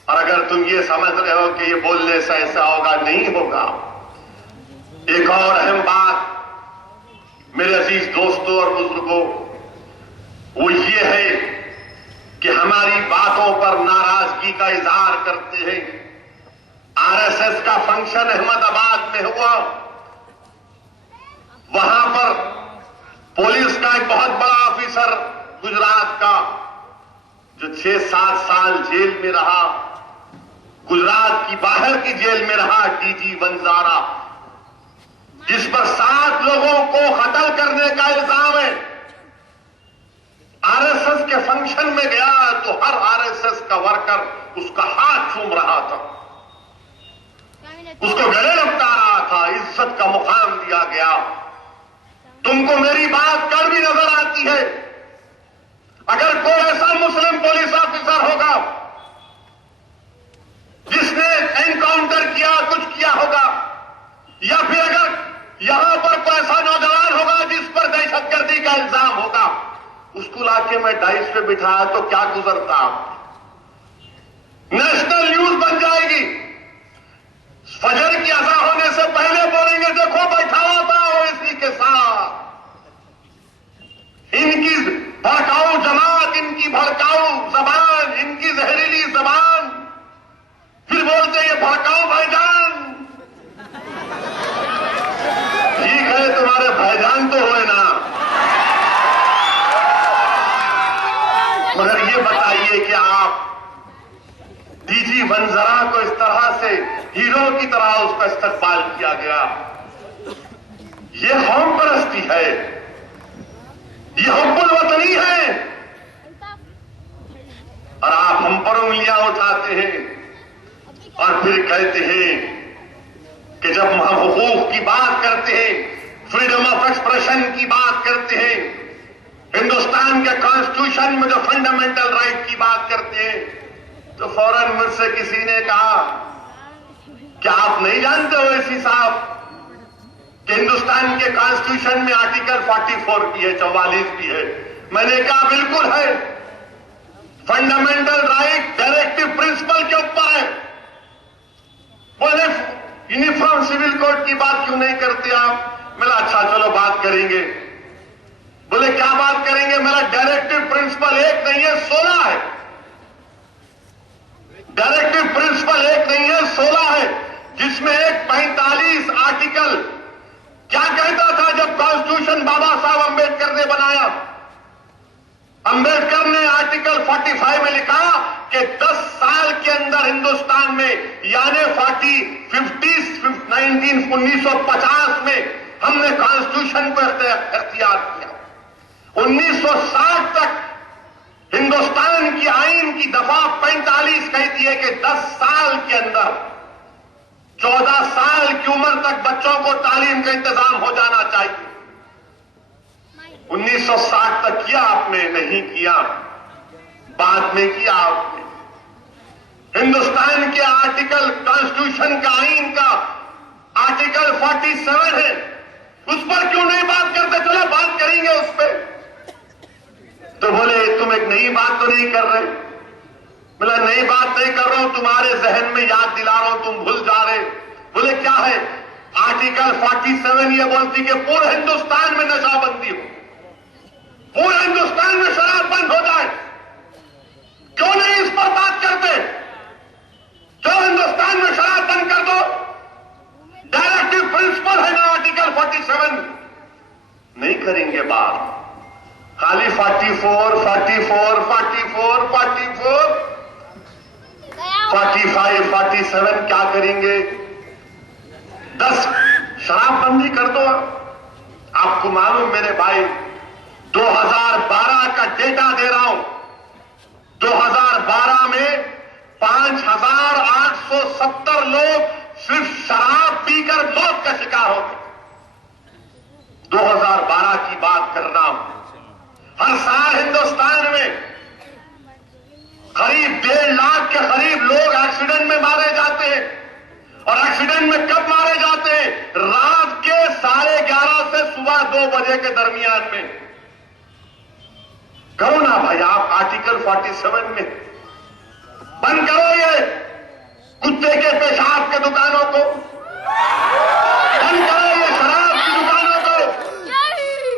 اور اگر تم یہ سمجھ رہے ہو کہ یہ بولنے سے ایسا ہوگا، نہیں ہوگا۔ ایک اور اہم بات میرے عزیز دوستوں اور بزرگوں، وہ یہ ہے کہ ہماری باتوں پر ناراضگی کا اظہار کرتے ہیں۔ RSS کا فنکشن احمد آباد میں ہوا، وہاں پر پولیس کا ایک بہت بڑا آفیسر گجرات کا، جو 6-7 سال جیل میں رہا، گجرات کی باہر کی جیل میں رہا، DG ونزارا، جس پر 7 لوگوں کو قتل کرنے کا الزام ہے، RSS کے فنکشن میں گیا تو ہر RSS کا ورکر اس کا ہاتھ چوم رہا تھا، اس کو گلے لپٹا رہا تھا، عزت کا مقام دیا گیا۔ تم کو میری بات کر بھی نظر آتی ہے، اگر کوئی ایسا مسلم پولیس آفیسر ہوگا جس نے انکاؤنٹر کیا، کچھ کیا ہوگا، یا پھر اگر یہاں پر کوئی ایسا نوجوان ہوگا جس پر دہشت گردی کا الزام ہوگا، اس کو لا کے میں ڈائس پہ بٹھایا تو کیا گزرتا؟ نیشنل نیوز بن جائے گی۔ فجر کی اذان ہونے سے پہلے بولیں گے دیکھو بیٹھا ہوا تھا اویسی کے ساتھ، ان کی بھڑکاؤ جماعت، ان کی بھڑکاؤ زبان، ان کی زہریلی زبان، پھر بولتے یہ بھڑکاؤ بھائی جان۔ ٹھیک ہے، تمہارے بھائی جان تو ہوئے نا، مگر یہ بتائیے کہ آپ DG ونزارا کو اس طرح سے ہیرو کی طرح اس کا استقبال کیا گیا، یہ قوم پرستی ہے، یہ حب الوطنی ہے، اور آپ ہم پر انگلیاں اٹھاتے ہیں اور پھر کہتے ہیں کہ جب ہم حقوق کی بات کرتے ہیں، فریڈم آف ایکسپریشن کی بات کرتے ہیں، ہندوستان کے کانسٹیٹیوشن میں جو فنڈامنٹل رائٹ کی بات کرتے ہیں، تو فوراً مجھ سے کسی نے کہا کہ آپ نہیں جانتے ہو اویسی صاحب کہ ہندوستان کے کانسٹیٹیوشن میں آرٹیکل 44 بھی ہے، 44 بھی ہے۔ میں نے کہا بالکل ہے، فنڈامنٹل رائٹ ڈائریکٹو پرنسپل کے اوپر ہے، بولے یونیفارم سول کوڈ کی بات کیوں دیا آپ؟ ملا اچھا چلو بات کریں گے. بولے کیا بات کریں گے؟ میرا ڈائریکٹو پرنسپل ایک نہیں ہے 16 ہے. ڈائریکٹو پرنسپل ایک نہیں ہے 16 ہے، جس میں ایک 45 آرٹیکل. کیا کہتا تھا جب کانسٹیٹیوشن بابا صاحب امبیڈکر نے بنایا؟ امبیڈکر نے آرٹیکل 45 میں لکھا کہ 10 سال کے اندر ہندوستان میں یعنی 1950 میں ہم نے کانسٹیٹیوشن کو اختیار کیا. 1960 تک ہندوستان کی آئین کی دفعہ 45 کہتی ہے کہ 10 سال کے اندر 14 سال کی عمر تک بچوں کو تعلیم کا انتظام ہو جانا چاہیے. 1960 تک کیا آپ نے؟ نہیں کیا. بعد میں کیا آپ نے. ہندوستان کے آرٹیکل کانسٹیٹیوشن کا آئین کا آرٹیکل 47 ہے، اس پر کیوں نہیں بات کرتے؟ چلو بات کریں گے اس پہ. تو بولے تم ایک نئی بات تو نہیں کر رہے. بولا نئی بات نہیں کر رہا ہوں، تمہارے ذہن میں یاد دلا رہا ہوں، تم بھول جا رہے. بولے کیا ہے؟ آرٹیکل 47 یہ بولتی کہ پورے ہندوستان میں نشہ بندی ہو، پورے ہندوستان میں شراب بند ہو جائے. کیوں نہیں اس پر بات کرتے؟ جو ہندوستان میں شراب بند کر دو. ڈائریکٹو پرنسپل ہے نا آرٹیکل 47. نہیں کریں گے بات. خالی 44 44 44 44 45 47 کیا کریں گے؟ 10 شراب بندی کر دو. آپ کو معلوم میرے بھائی 2012 کا ڈیٹا دے رہا ہوں. 2012 میں 5870 لوگ صرف شراب پی کر موت کا شکار ہو گئے. 2012 کی بات کر رہا ہوں. ہر سال ہندوستان میں قریب 1.5 لاکھ کے قریب لوگ ایکسیڈنٹ میں مارے جاتے ہیں. اور ایکسیڈنٹ میں کب مارے جاتے ہیں؟ رات کے 11:30 سے صبح 2 بجے کے درمیان میں. کرو نا بھائی آپ آرٹیکل 47 میں بند کرو یہ کتے کے پیشاب کے دکانوں کو، بند کرو یہ شراب کی دکانوں کو.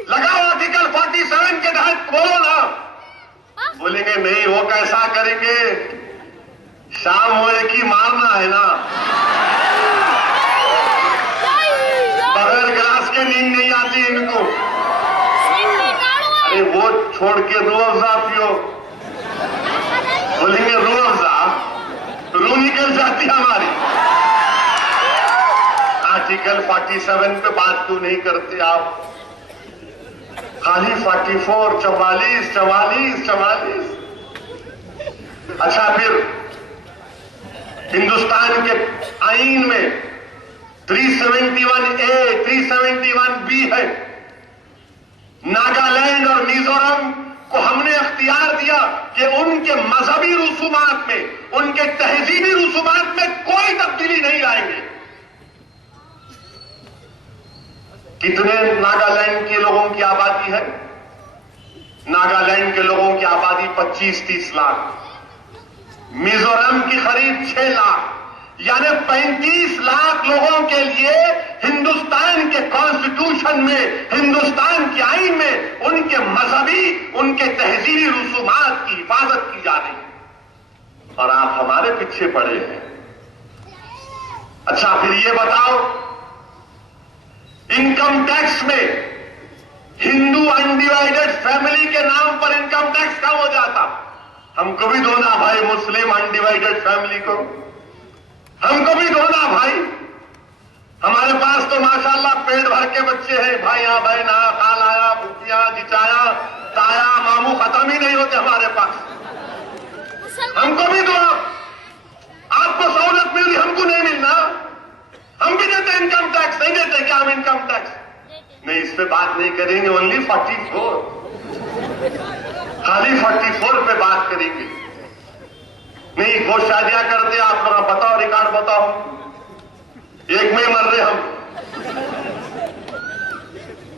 لگاؤ آرٹیکل 47 کے تحت کھولو نا. بولیں گے نہیں وہ کیسا کریں گے؟ شام ہوئے کی مارنا ہے نا. بغیر گلاس کے نیند نہیں آتی ان کو. ارے وہ چھوڑ کے روح افزا پیو. بولیں گے روح افزا، روح نکل جاتی ہماری. آرٹیکل 47 پہ بات کیوں نہیں کرتے آپ؟ خالی 44 44 44 44. اچھا پھر ہندوستان کے آئین میں 371A 371B ہے. ناگالینڈ اور میزورم کو ہم نے اختیار دیا کہ ان کے مذہبی رسومات میں، ان کے تہذیبی رسومات میں کوئی تبدیلی نہیں لائیں گے. کتنے ناگالینڈ کے لوگوں کی آبادی ہے؟ ناگالینڈ کے لوگوں کی آبادی 25-30 لاکھ. میزورم کی قریب 6 لاکھ. یعنی 35 لاکھ لوگوں کے لیے ہندوستان کے کانسٹیٹیوشن میں، ہندوستان کے آئین میں ان کے مذہبی، ان کے تہذیبی رسومات کی حفاظت کی جا رہی ہے. اور آپ ہمارے پیچھے پڑے ہیں. اچھا پھر یہ بتاؤ انکم ٹیکس میں ہندو انڈیوائڈڈ فیملی کے نام پر انکم ٹیکس کم ہو جاتا. ہم کو بھی دو نا بھائی مسلم انڈیوائڈڈ فیملی کو، ہم کو بھی دو نا بھائی. ہمارے پاس تو ماشاءاللہ پیٹ بھر کے بچے ہیں. بھائیاں بہنا خال آیا بھوکیاں جچایا تایا ماموں ختم ہی نہیں ہوتے ہمارے پاس. ہم کو بھی دو. آپ کو سہولت مل رہی، ہم کو نہیں ملنا. ہم بھی دیتے انکم ٹیکس. نہیں دیتے کیا ہم انکم ٹیکس؟ نہیں اس پہ بات نہیں کریں گے. اونلی 44 خالی 44 پہ بات کریں گے. نہیں وہ شادیاں کرتے آپ ذرا بتاؤ، ریکارڈ بتاؤ. ایک میں مر رہے ہم.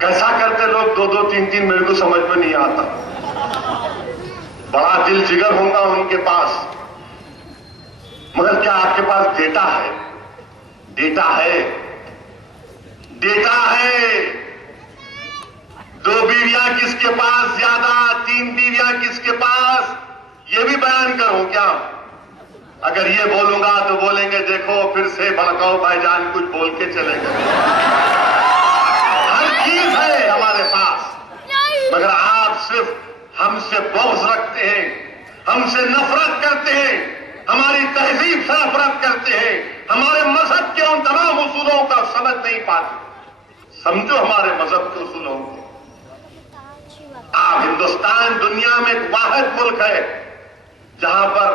کیسا کرتے لوگ 2-2 3-3 میرے کو سمجھ میں نہیں آتا. بڑا دل جگر ہوگا ان کے پاس. مگر کیا آپ کے پاس ڈیٹا ہے؟ ڈیٹا ہے. دیتا ہے. 2 بیویاں کس کے پاس زیادہ, 3 بیویاں کس کے پاس, یہ بھی بیان کروں کیا؟ اگر یہ بولوں گا تو بولیں گے دیکھو پھر سے بھڑکاؤ بھائی جان, کچھ بول کے چلے گئے. ہر چیز ہے ہمارے پاس, مگر آپ صرف ہم سے بغض رکھتے ہیں, ہم سے نفرت کرتے ہیں, ہماری تہذیب سے نفرت کرتے ہیں, ہمارے مذہب کے ان تمام اصولوں کا سمجھ نہیں پاتے. سمجھو ہمارے مذہب کے اصولوں کو. آپ ہندوستان دنیا میں ایک واحد ملک ہے جہاں پر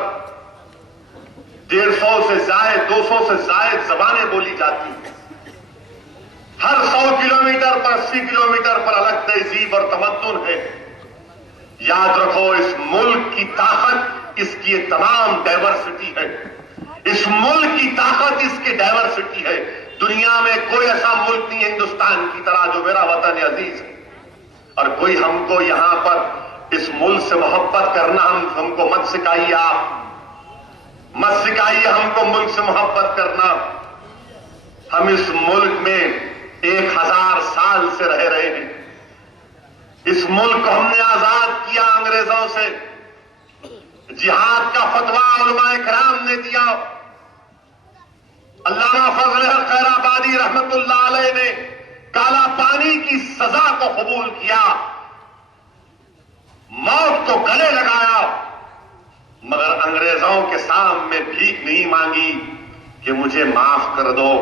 150 سے زائد 200 سے زائد زبانیں بولی جاتی ہیں. ہر 100 کلومیٹر پر 80 کلومیٹر پر الگ تہذیب اور تمدن ہے. یاد رکھو اس ملک کی طاقت اس کی تمام ڈائیورسٹی ہے. اس ملک کی طاقت اس کی ڈائیورسٹی ہے. دنیا میں کوئی ایسا ملک نہیں ہے ہندوستان کی طرح جو میرا وطن عزیز ہے. اور کوئی ہم کو یہاں پر اس ملک سے محبت کرنا ہم کو مت سکھائیے. آپ مت سکھائیے ہم کو ملک سے محبت کرنا. ہم اس ملک میں 1000 سال سے رہ رہے ہیں. اس ملک کو ہم نے آزاد کیا انگریزوں سے. جہاد کا فتویٰ علماء کرام نے دیا. علامہ فضل حق خیر آبادی رحمت اللہ علیہ نے کالا پانی کی سزا کو قبول کیا, موت کو گلے لگایا, مگر انگریزوں کے سامنے بھیک نہیں مانگی کہ مجھے معاف کر دو.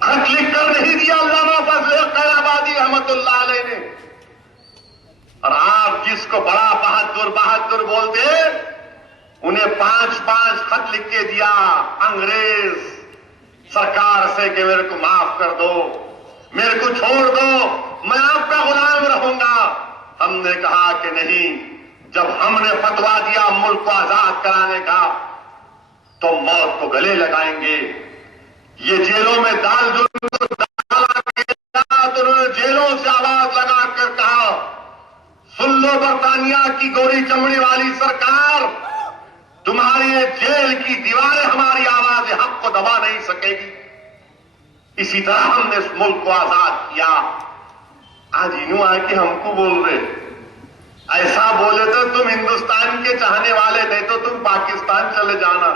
خط لکھ کر نہیں دیا علامہ فضل حق خیر آبادی رحمت اللہ علیہ نے. اور آپ جس کو بڑا بہادر بہادر بولتے انہیں 5 خط لکھ کے دیا انگریز سرکار سے کہ میرے کو معاف کر دو, میرے کو چھوڑ دو, میں آپ کا غلام رہوں گا. ہم نے کہا کہ نہیں, جب ہم نے فتوا دیا ملک کو آزاد کرانے کا تو موت کو گلے لگائیں گے. یہ جیلوں میں ڈالا گیا تو انہوں نے جیلوں سے آواز لگا کر کہا سن لو برطانیہ کی گوری چمڑی والی سرکار, تمہاری جیل کی دیواریں ہماری آواز حق کو دبا نہیں سکے گی. اسی طرح ہم نے اس ملک کو آزاد کیا. آج یوں آئے کہ ہم کو بول رہے, ایسا بولے تو تم ہندوستان کے چاہنے والے نہیں تو تم پاکستان چلے جانا.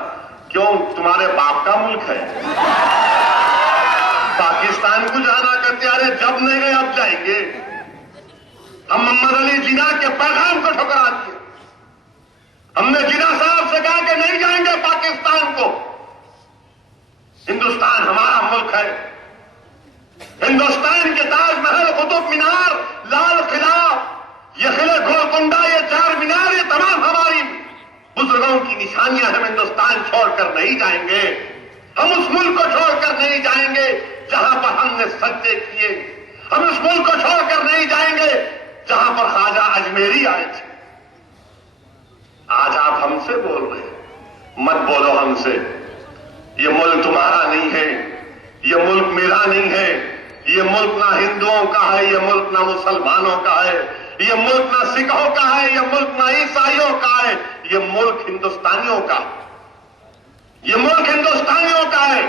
کیوں, تمہارے باپ کا ملک ہے. پاکستان کو جانا کرتے, ارے جب نہیں گئے اب جائیں گے. ہم محمد علی جناح کے پیغام کو ٹھکرا دیا. ہم نے جناح صاحب سے کہا کہ نہیں جائیں گے پاکستان کو. ہندوستان ہمارا ملک ہے. ہندوستان کے تاج محل, قطب مینار, لال قلعہ, یہ قلعہ گولکنڈہ, یہ 4 مینار, یہ تمام ہماری بزرگوں کی نشانیاں. ہم ہندوستان چھوڑ کر نہیں جائیں گے. ہم اس ملک کو چھوڑ کر نہیں جائیں گے جہاں پر ہم نے سجدے کیے. ہم اس ملک کو چھوڑ کر نہیں جائیں گے جہاں پر خواجہ اجمیری آئے تھے. آج آپ ہم سے بول رہے ہیں, مت بولو ہم سے. یہ ملک تمہارا نہیں ہے, یہ ملک میرا نہیں ہے. یہ ملک نہ ہندوؤں کا ہے, یہ ملک نہ مسلمانوں کا ہے, یہ ملک نہ سکھوں کا ہے, یہ ملک نہ عیسائیوں کا ہے. یہ ملک ہندوستانیوں کا, یہ ملک ہندوستانیوں کا ہے.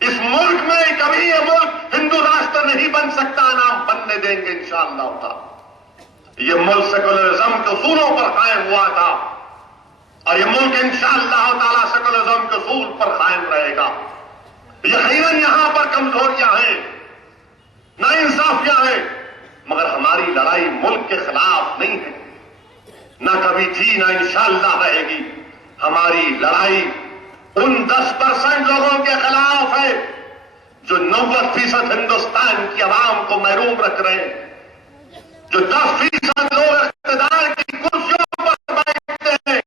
اس ملک میں کبھی یہ ملک ہندو راشٹر نہیں بن سکتا, نہ بننے دیں گے انشاءاللہ تعالی. یہ ملک سیکولرزم کے اصولوں پر قائم ہوا تھا اور یہ ملک انشاءاللہ تعالی سیکولرزم کے اصول پر قائم رہے گا. یقیناً یہاں پر کمزوریاں ہیں, ناانصافیاں ہیں, مگر ہماری لڑائی ملک کے خلاف نہیں ہے, نہ کبھی تھی نہ انشاءاللہ رہے گی. ہماری لڑائی ان 10% لوگوں کے خلاف ہے جو 90% ہندوستان کی عوام کو محروم رکھ رہے ہیں, جو 10% لوگ اقتدار کی کرسیوں پر بیٹھتے ہیں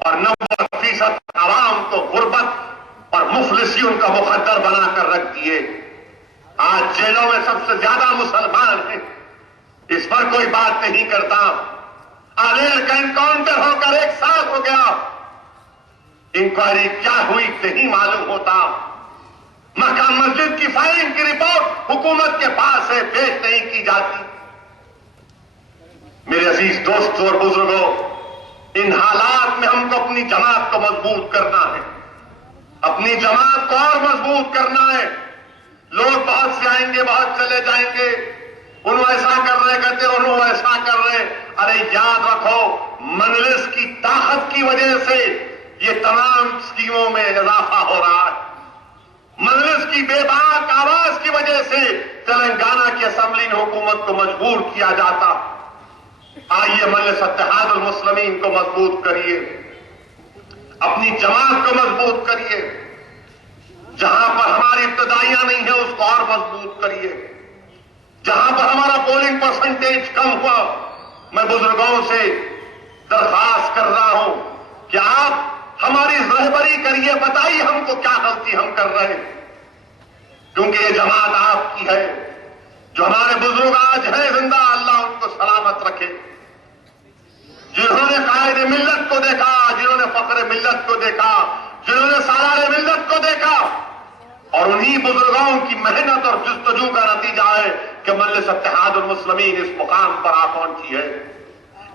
اور 90% عوام کو غربت اور مفلسی ان کا مقدر بنا کر رکھ دیے. آج جیلوں میں سب سے زیادہ مسلمان ہیں, اس پر کوئی بات نہیں کرتا. آلیر کا انکاؤنٹر ہو کر 1 سال ہو گیا, انکوائری کیا ہوئی نہیں معلوم ہوتا. مکہ مسجد کی فائرنگ کی رپورٹ حکومت کے پاس ہے, پیش نہیں کی جاتی. میرے عزیز دوستوں اور بزرگوں, ان حالات میں ہم کو اپنی جماعت کو مضبوط کرنا ہے, اپنی جماعت کو اور مضبوط کرنا ہے. لوگ بہت سے آئیں گے، بہت چلے جائیں گے، انہوں ایسا کر رہے کہتے انہوں ایسا کر رہے. ارے یاد رکھو، مجلس کی طاقت کی وجہ سے یہ تمام اسکیموں میں اضافہ ہو رہا ہے. مجلس کی بے باک آواز کی وجہ سے تلنگانہ کی اسمبلی نے حکومت کو مجبور کیا جاتا. آئیے مجلس اتحاد المسلمین کو مضبوط کریے، اپنی جماعت کو مضبوط کریے، جہاں پر ہماری ابتدائیاں نہیں ہیں اس کو اور مضبوط کریے. جہاں پر ہمارا پولنگ پرسنٹیج کم ہوا، میں بزرگوں سے درخواست کر رہا ہوں کہ آپ ہماری رہبری کریے، بتائیے ہم کو کیا غلطی ہم کر رہے ہیں، کیونکہ یہ جماعت آپ کی ہے. جو ہمارے بزرگ آج ہیں زندہ، اللہ ان کو سلامت رکھے، جنہوں نے قائد ملت کو دیکھا، جنہوں نے فخر ملت کو دیکھا، جنہوں نے سالار ملت کو دیکھا، اور انہی بزرگوں کی محنت اور جستجو کا نتیجہ ہے کہ مجلس اتحاد المسلمین اس مقام پر آ پہنچی ہے.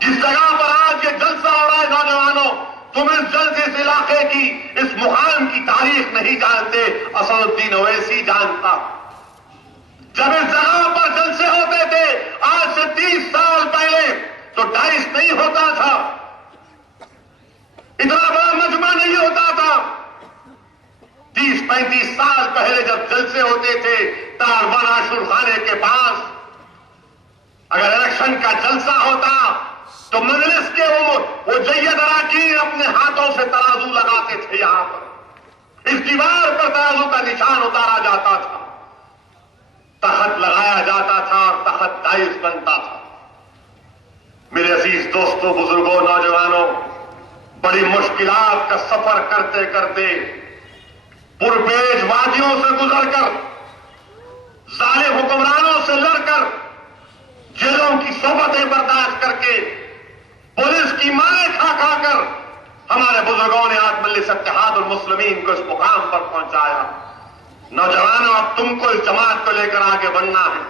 جس جگہ پر آج یہ جلسہ ہو رہا ہے، نوجوانوں تم اس جلسے اس علاقے کی، اس مقام کی تاریخ نہیں جانتے، اسد الدین اویسی جانتا. جب اس جگہ پر جلسے ہوتے تھے آج سے 30 سال پہلے تو ڈائس نہیں ہوتا تھا، اتنا بڑا مجمع نہیں ہوتا تھا. 30-35 سال پہلے جب جلسے ہوتے تھے تاربن عاشور خانے کے پاس، اگر الیکشن کا جلسہ ہوتا تو مجلس کے وہ جید اراکین اپنے ہاتھوں سے ترازو لگاتے تھے. یہاں پر اس دیوار پر ترازو کا نشان اتارا جاتا تھا، تخت لگایا جاتا تھا اور تخت دائز بنتا تھا. میرے عزیز دوستوں، بزرگوں، نوجوانوں، بڑی مشکلات کا سفر کرتے کرتے، پرپیش وادیوں سے گزر کر، ظالم حکمرانوں سے لڑ کر، جیلوں کی صحبتیں برداشت کر کے، پولیس کی مائیں کھا کھا کر ہمارے بزرگوں نے آج مجلس اتحاد المسلمین کو اس مقام پر پہنچایا. نوجوانوں، اب تم کو اس جماعت کو لے کر آگے بڑھنا ہے.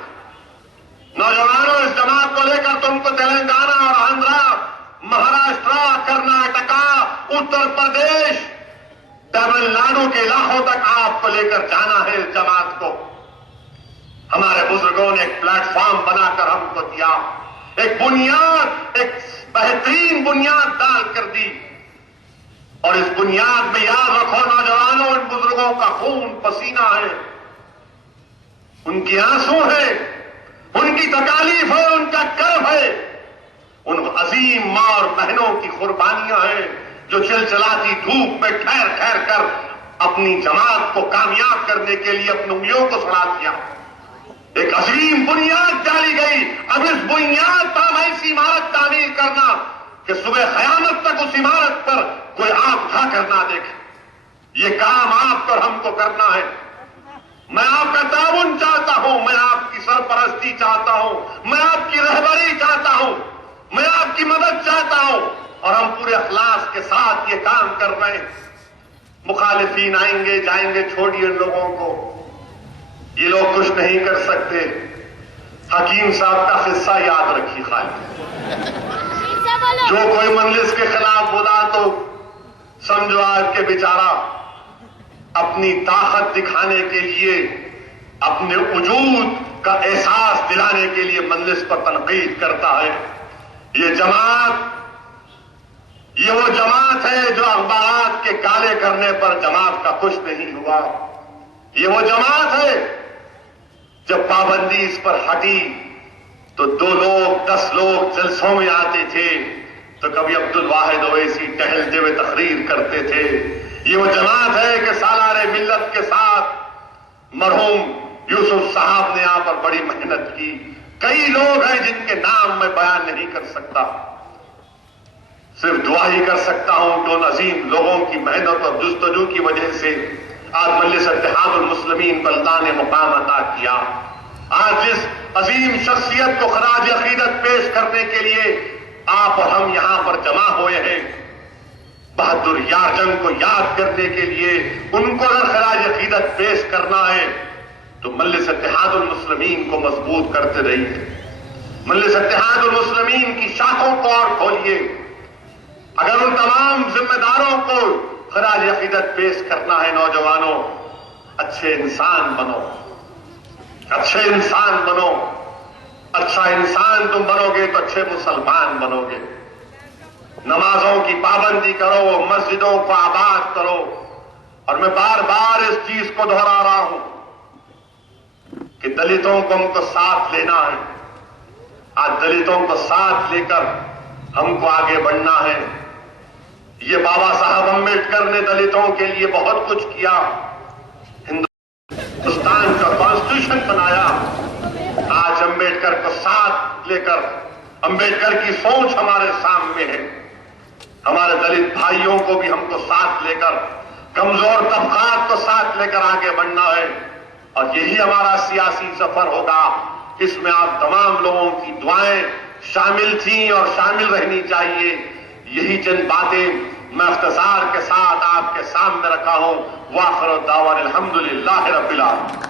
نوجوانوں، اس جماعت کو لے کر تم کو تلنگانہ اور آندھرا، مہاراشٹرا، کرناٹکا، اتر پردیش، تمل ناڈو کے علاقوں تک آپ کو لے کر جانا ہے. اس جماعت کو ہمارے بزرگوں نے ایک پلیٹ فارم بنا کر ہم کو دیا، ایک بنیاد، ایک بہترین بنیاد ڈال کر دی. اور اس بنیاد میں یاد رکھو نوجوانوں، ان بزرگوں کا خون پسینہ ہے، ان کی آنسو ہے، ان کی تکالیف ہے، ان کا کرب ہے، ان عظیم ماں اور بہنوں کی قربانیاں ہیں جو چلچلاتی دھوپ میں ٹھہر ٹھہر کر اپنی جماعت کو کامیاب کرنے کے لیے اپنی انگلیوں کو سڑا دیا. ایک عظیم بنیاد ڈالی گئی. اب اس بنیاد پر ہم ایسی عمارت تعمیر کرنا کہ صبح قیامت تک اس عمارت پر کوئی آنکھ اٹھا کر نہ دیکھے. یہ کام آپ پر ہم کو کرنا ہے. میں آپ کا تعاون چاہتا ہوں، میں آپ کی سرپرستی چاہتا ہوں، میں آپ کی رہبری چاہتا ہوں، میں آپ کی مدد چاہتا ہوں، اور ہم پورے اخلاص کے ساتھ یہ کام کر رہے ہیں. مخالفین آئیں گے جائیں گے، چھوڑیے ان لوگوں کو، یہ لوگ کچھ نہیں کر سکتے. حکیم صاحب کا قصہ یاد رکھی خالی، جو کوئی مجلس کے خلاف بولا تو سمجھو آج کے بیچارہ اپنی طاقت دکھانے کے لیے، اپنے وجود کا احساس دلانے کے لیے مجلس پر تنقید کرتا ہے. یہ جماعت، یہ وہ جماعت ہے جو اخبارات کے کالے کرنے پر جماعت کا کچھ نہیں ہوا. یہ وہ جماعت ہے جب پابندی اس پر ہٹی تو 2 لوگ 10 لوگ جلسوں میں آتے تھے تو کبھی عبد الواحد اویسی ٹہلتے ہوئے تقریر کرتے تھے. یہ وہ جماعت ہے کہ سالار ملت کے ساتھ مرحوم یوسف صاحب نے یہاں پر بڑی محنت کی. کئی لوگ ہیں جن کے نام میں بیان نہیں کر سکتا، صرف دعا ہی کر سکتا ہوں کہ ان عظیم لوگوں کی محنت اور جستجو کی وجہ سے آج مجلس اتحاد المسلمین کو اللہ نے مقام عطا کیا. آج جس عظیم شخصیت کو خراج عقیدت پیش کرنے کے لیے آپ اور ہم یہاں پر جمع ہوئے ہیں، بہادر یار جنگ کو یاد کرنے کے لیے ان کو اگر خراج عقیدت پیش کرنا ہے تو مجلس اتحاد المسلمین کو مضبوط کرتے رہیے. مجلس اتحاد المسلمین کی شاخوں کو اور کھولیے. اگر ان تمام ذمہ داروں کو خراج عقیدت پیش کرنا ہے، نوجوانوں اچھے انسان بنو، اچھے انسان بنو. اچھا انسان تم بنو گے تو اچھے مسلمان بنو گے. نمازوں کی پابندی کرو, مسجدوں کو آباد کرو. اور میں بار بار اس چیز کو دہرا رہا ہوں کہ دلتوں کو ہم کو ساتھ لینا ہے. آج دلتوں کو ساتھ لے کر ہم کو آگے بڑھنا ہے. یہ بابا صاحب امبیڈکر نے دلتوں کے لیے بہت کچھ کیا. ہندوستان کا کانسٹیٹیوشن بنایا. آج امبیڈکر کو ساتھ لے کر, امبیڈکر کی سوچ ہمارے سامنے ہے. ہمارے دلت بھائیوں کو بھی ہم کو ساتھ لے کر, کمزور طبقات کو ساتھ لے کر آگے بڑھنا ہے. اور یہی ہمارا سیاسی سفر ہوگا. اس میں آپ تمام لوگوں کی دعائیں شامل تھیں اور شامل رہنی چاہیے. یہی چند باتیں میں اختصار کے ساتھ آپ کے سامنے رکھا ہوں. وآخر الدعوانا الحمدللہ رب العالمین.